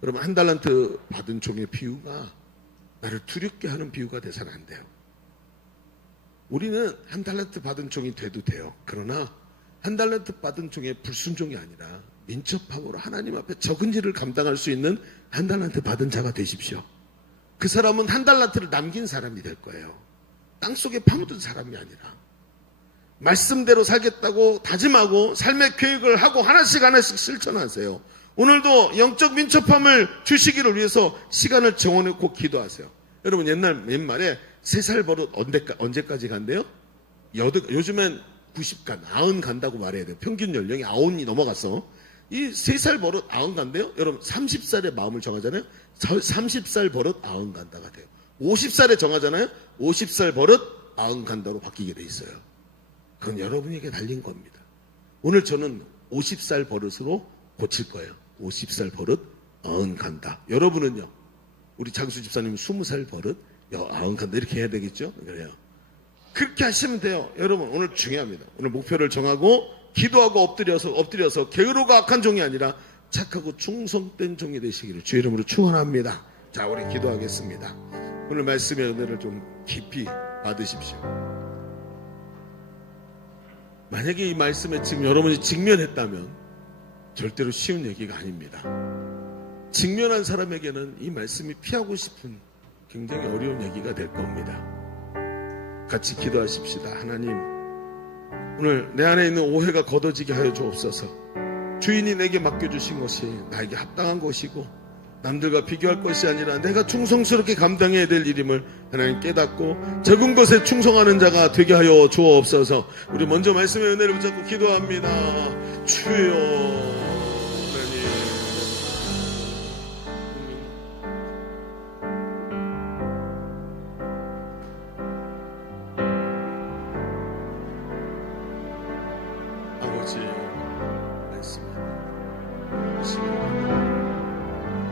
그러면 한 달란트 받은 종의 비유가 나를 두렵게 하는 비유가 돼서는 안 돼요. 우리는 한 달란트 받은 종이 돼도 돼요. 그러나 한 달란트 받은 종의 불순종이 아니라 민첩함으로 하나님 앞에 적은 일을 감당할 수 있는 한 달란트 받은 자가 되십시오. 그 사람은 한 달란트를 남긴 사람이 될 거예요. 땅속에 파묻은 사람이 아니라 말씀대로 살겠다고 다짐하고 삶의 계획을 하고 하나씩 실천하세요. 오늘도 영적 민첩함을 주시기를 위해서 시간을 정해놓고 기도하세요. 여러분 옛말에 3살 버릇 언제까지 간대요? 요즘엔 90간, 90 간다고 말해야 돼요. 평균 연령이 90이 넘어갔어. 이 3살 버릇 90 간대요. 여러분 30살에 마음을 정하잖아요. 30살 버릇 90 간다가 돼요. 50살에 정하잖아요. 50살 버릇 90 간다로 바뀌게 돼 있어요. 그건 여러분에게 달린 겁니다. 오늘 저는 50살 버릇으로 고칠 거예요. 50살 버릇 90 간다. 여러분은요? 우리 장수 집사님 20살 버릇 90 간다. 이렇게 해야 되겠죠? 그래요. 그렇게 하시면 돼요. 여러분 오늘 중요합니다. 오늘 목표를 정하고 기도하고 엎드려서 게으르고 악한 종이 아니라 착하고 충성된 종이 되시기를 주의 이름으로 축원합니다. 자, 우리 기도하겠습니다. 오늘 말씀의 은혜를 좀 깊이 받으십시오. 만약에 이 말씀에 지금 여러분이 직면했다면 절대로 쉬운 얘기가 아닙니다. 직면한 사람에게는 이 말씀이 피하고 싶은 굉장히 어려운 얘기가 될 겁니다. 같이 기도하십시다. 하나님, 오늘 내 안에 있는 오해가 걷어지게 하여 주옵소서. 주인이 내게 맡겨주신 것이 나에게 합당한 것이고 남들과 비교할 것이 아니라 내가 충성스럽게 감당해야 될 일임을 하나님 깨닫고 적은 것에 충성하는 자가 되게 하여 주옵소서. 우리 먼저 말씀의 은혜를 붙잡고 기도합니다. 주여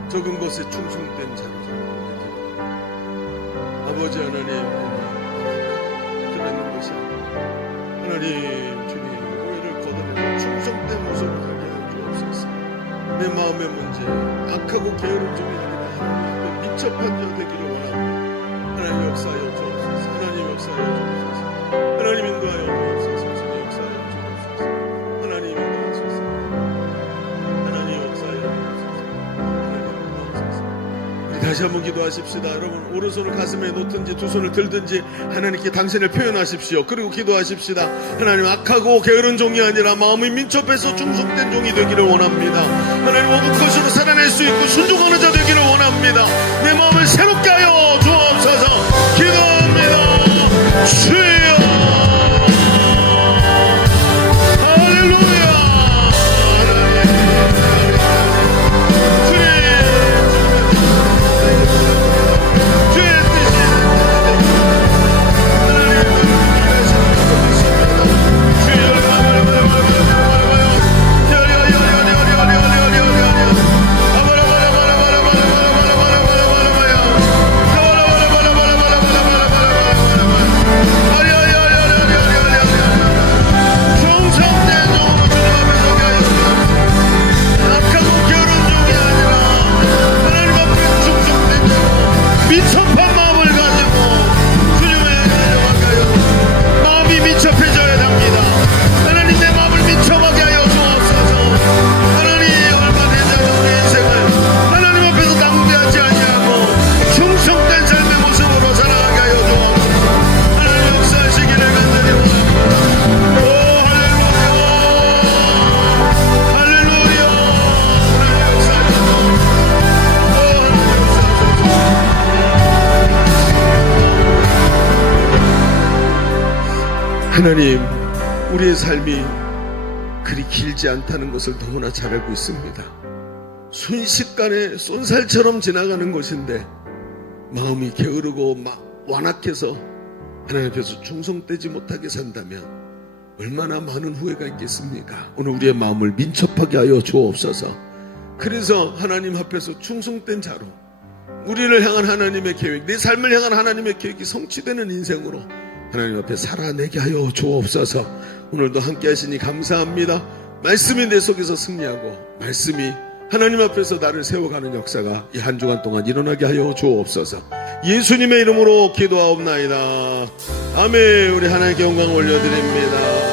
적은 것에 충성된 자로 잡아주옵소서. 아버지 하나님, 드러내는 것이 아니라 하나님 주님 오해를 걷어내고 충성된 모습으로 살게 하여 주옵소서. 내 마음의 문제, 악하고 게으른 종이 아니라 하나님 민첩한 자 되기를 원합니다. 하나님 역사하여 주옵소서. 하나님 역사하여 주옵소서. 하나님 인도하여 주옵소서. 주님 역사하여 주옵소서. 하나님 인도하소서. 하나님 역사하여 주옵소서. 다시 한번 기도하십시다. 여러분 오른손을 가슴에 놓든지 두 손을 들든지 하나님께 당신을 표현하십시오. 그리고 기도하십시다. 하나님 악하고 게으른 종이 아니라 마음이 민첩해서 충성된 종이 되기를 원합니다. 하나님 모든 것으로 살아낼 수 있고 순종하는 자 되기를 원합니다. 내 마음을 새롭게 하여 주옵소서. 기도합니다. 주여 하나님, 우리의 삶이 그리 길지 않다는 것을 너무나 잘 알고 있습니다. 순식간에 쏜살처럼 지나가는 것인데 마음이 게으르고 완악해서 하나님 앞에서 충성되지 못하게 산다면 얼마나 많은 후회가 있겠습니까? 오늘 우리의 마음을 민첩하게 하여 주옵소서. 그래서 하나님 앞에서 충성된 자로 우리를 향한 하나님의 계획, 내 삶을 향한 하나님의 계획이 성취되는 인생으로 하나님 앞에 살아내게 하여 주옵소서. 오늘도 함께 하시니 감사합니다. 말씀이 내 속에서 승리하고 말씀이 하나님 앞에서 나를 세워가는 역사가 이 한 주간 동안 일어나게 하여 주옵소서. 예수님의 이름으로 기도하옵나이다. 아멘. 우리 하나님께 영광 올려드립니다. 아멘.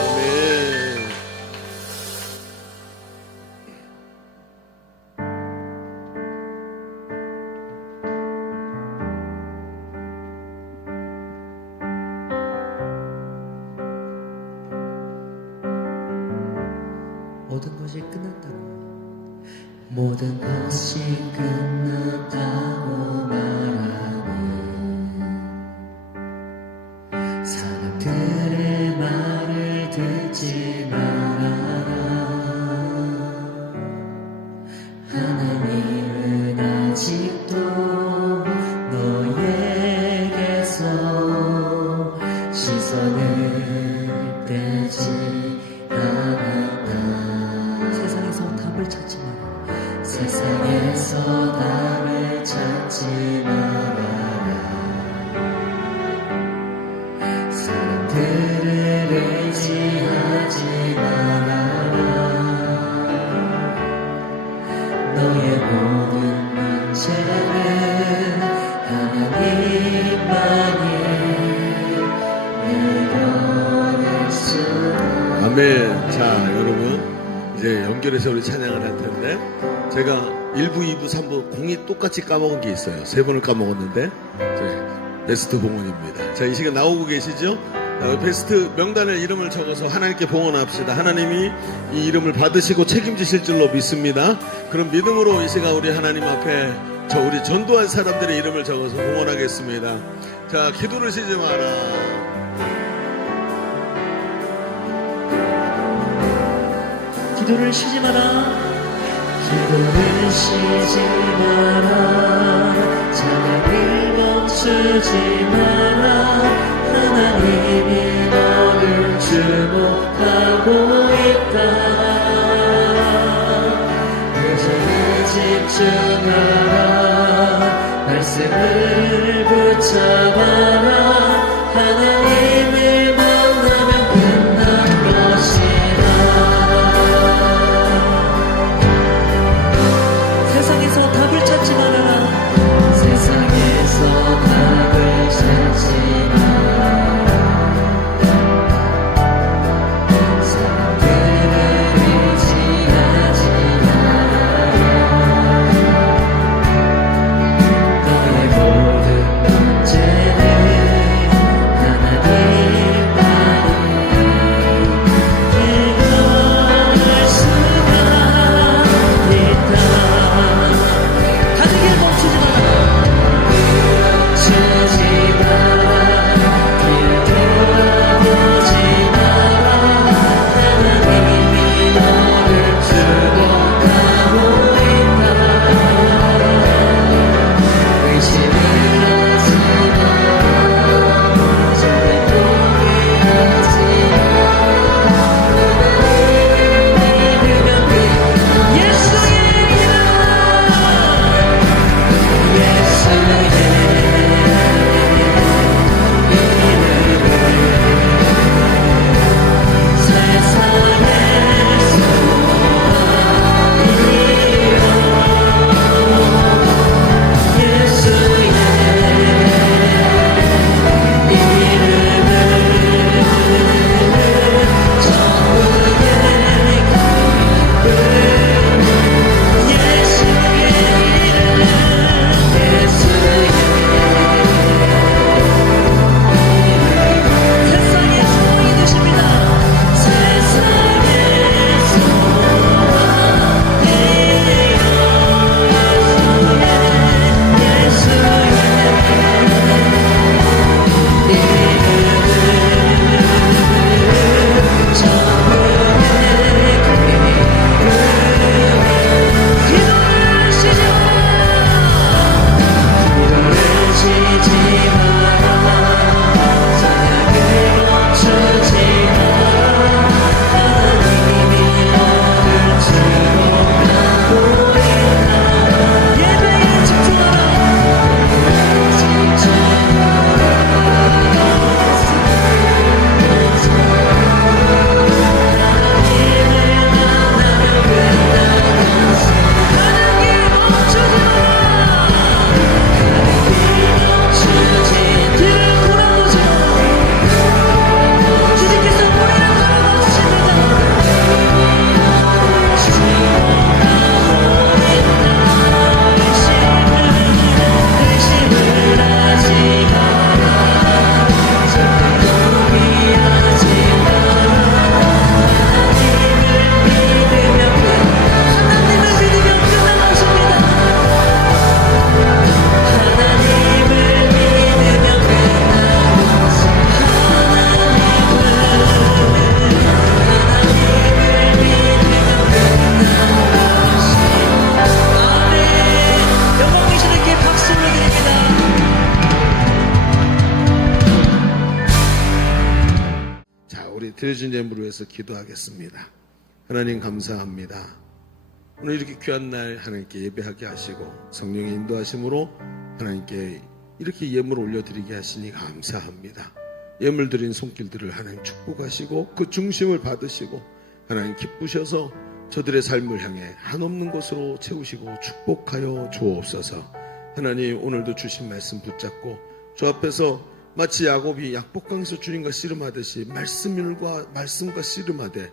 모든 것이 끝났다고 모든 것이 끝났다고 말하는 사람들의 말을 듣지 말아라. 하나님은 아직도 너에게서 시선을 떼지 않았다. 세상에서 답을 찾지 마라. 세상에서 답을 찾지 말아라. 사람들을 의지하지 말아라. 너의 모든 문제는 하나님만이 해결할 수. 아멘. 자, 여러분 이제 연결해서 우리 찬양을 할 텐데 제가 1부, 2부, 3부 공이 똑같이 까먹은 게 있어요. 3번을 까먹었는데 베스트 봉헌입니다. 자, 이 시간 나오고 계시죠? 베스트 명단에 이름을 적어서 하나님께 봉헌합시다. 하나님이 이 이름을 받으시고 책임지실 줄로 믿습니다. 그럼 믿음으로 이 시간 우리 하나님 앞에 우리 전도한 사람들의 이름을 적어서 봉헌하겠습니다. 자, 기도를 쉬지 마라. 기도를 쉬지 마라. 기도를 쉬지 마라. 찬양을 멈추지 마라. 하나님이 너를 주목하고 있다. 의지에 집중하라. 말씀을 붙잡아라. 하나님을 만나면 끝난 것이다. 세상에서 답을 찾지 말아라. 세상에서 답을 찾지 말아라. 사람들을 의지하지 말아라. 너의 모든 문제는 하나님 드려진 예물을 위해서 기도하겠습니다. 하나님 감사합니다. 오늘 이렇게 귀한 날 하나님께 예배하게 하시고 성령의 인도하심으로 하나님께 이렇게 예물을 올려드리게 하시니 감사합니다. 예물 드린 손길들을 하나님 축복하시고 그 중심을 받으시고 하나님 기쁘셔서 저들의 삶을 향해 한없는 것으로 채우시고 축복하여 주옵소서. 하나님 오늘도 주신 말씀 붙잡고 주 앞에서 마치 야곱이 약복강에서 주님과 씨름하듯이 말씀과 씨름하되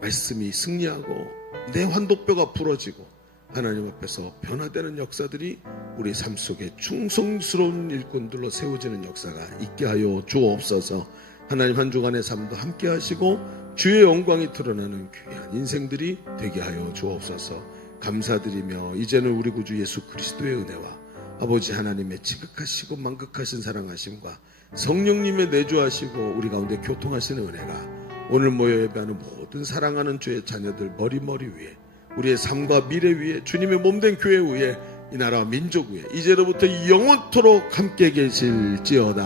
말씀이 승리하고 내 환도뼈가 부러지고 하나님 앞에서 변화되는 역사들이 우리 삶 속에 충성스러운 일꾼들로 세워지는 역사가 있게 하여 주옵소서. 하나님 한 주간의 삶도 함께 하시고 주의 영광이 드러나는 귀한 인생들이 되게 하여 주옵소서. 감사드리며 이제는 우리 구주 예수 그리스도의 은혜와 아버지 하나님의 지극하시고 만극하신 사랑하심과 성령님의 내주하시고 우리 가운데 교통하시는 은혜가 오늘 모여 예배하는 모든 사랑하는 주의 자녀들 머리 위에 우리의 삶과 미래 위에 주님의 몸된 교회 위에 이 나라와 민족 위에 이제로부터 영원토록 함께 계실지어다.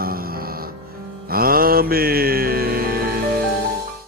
아멘.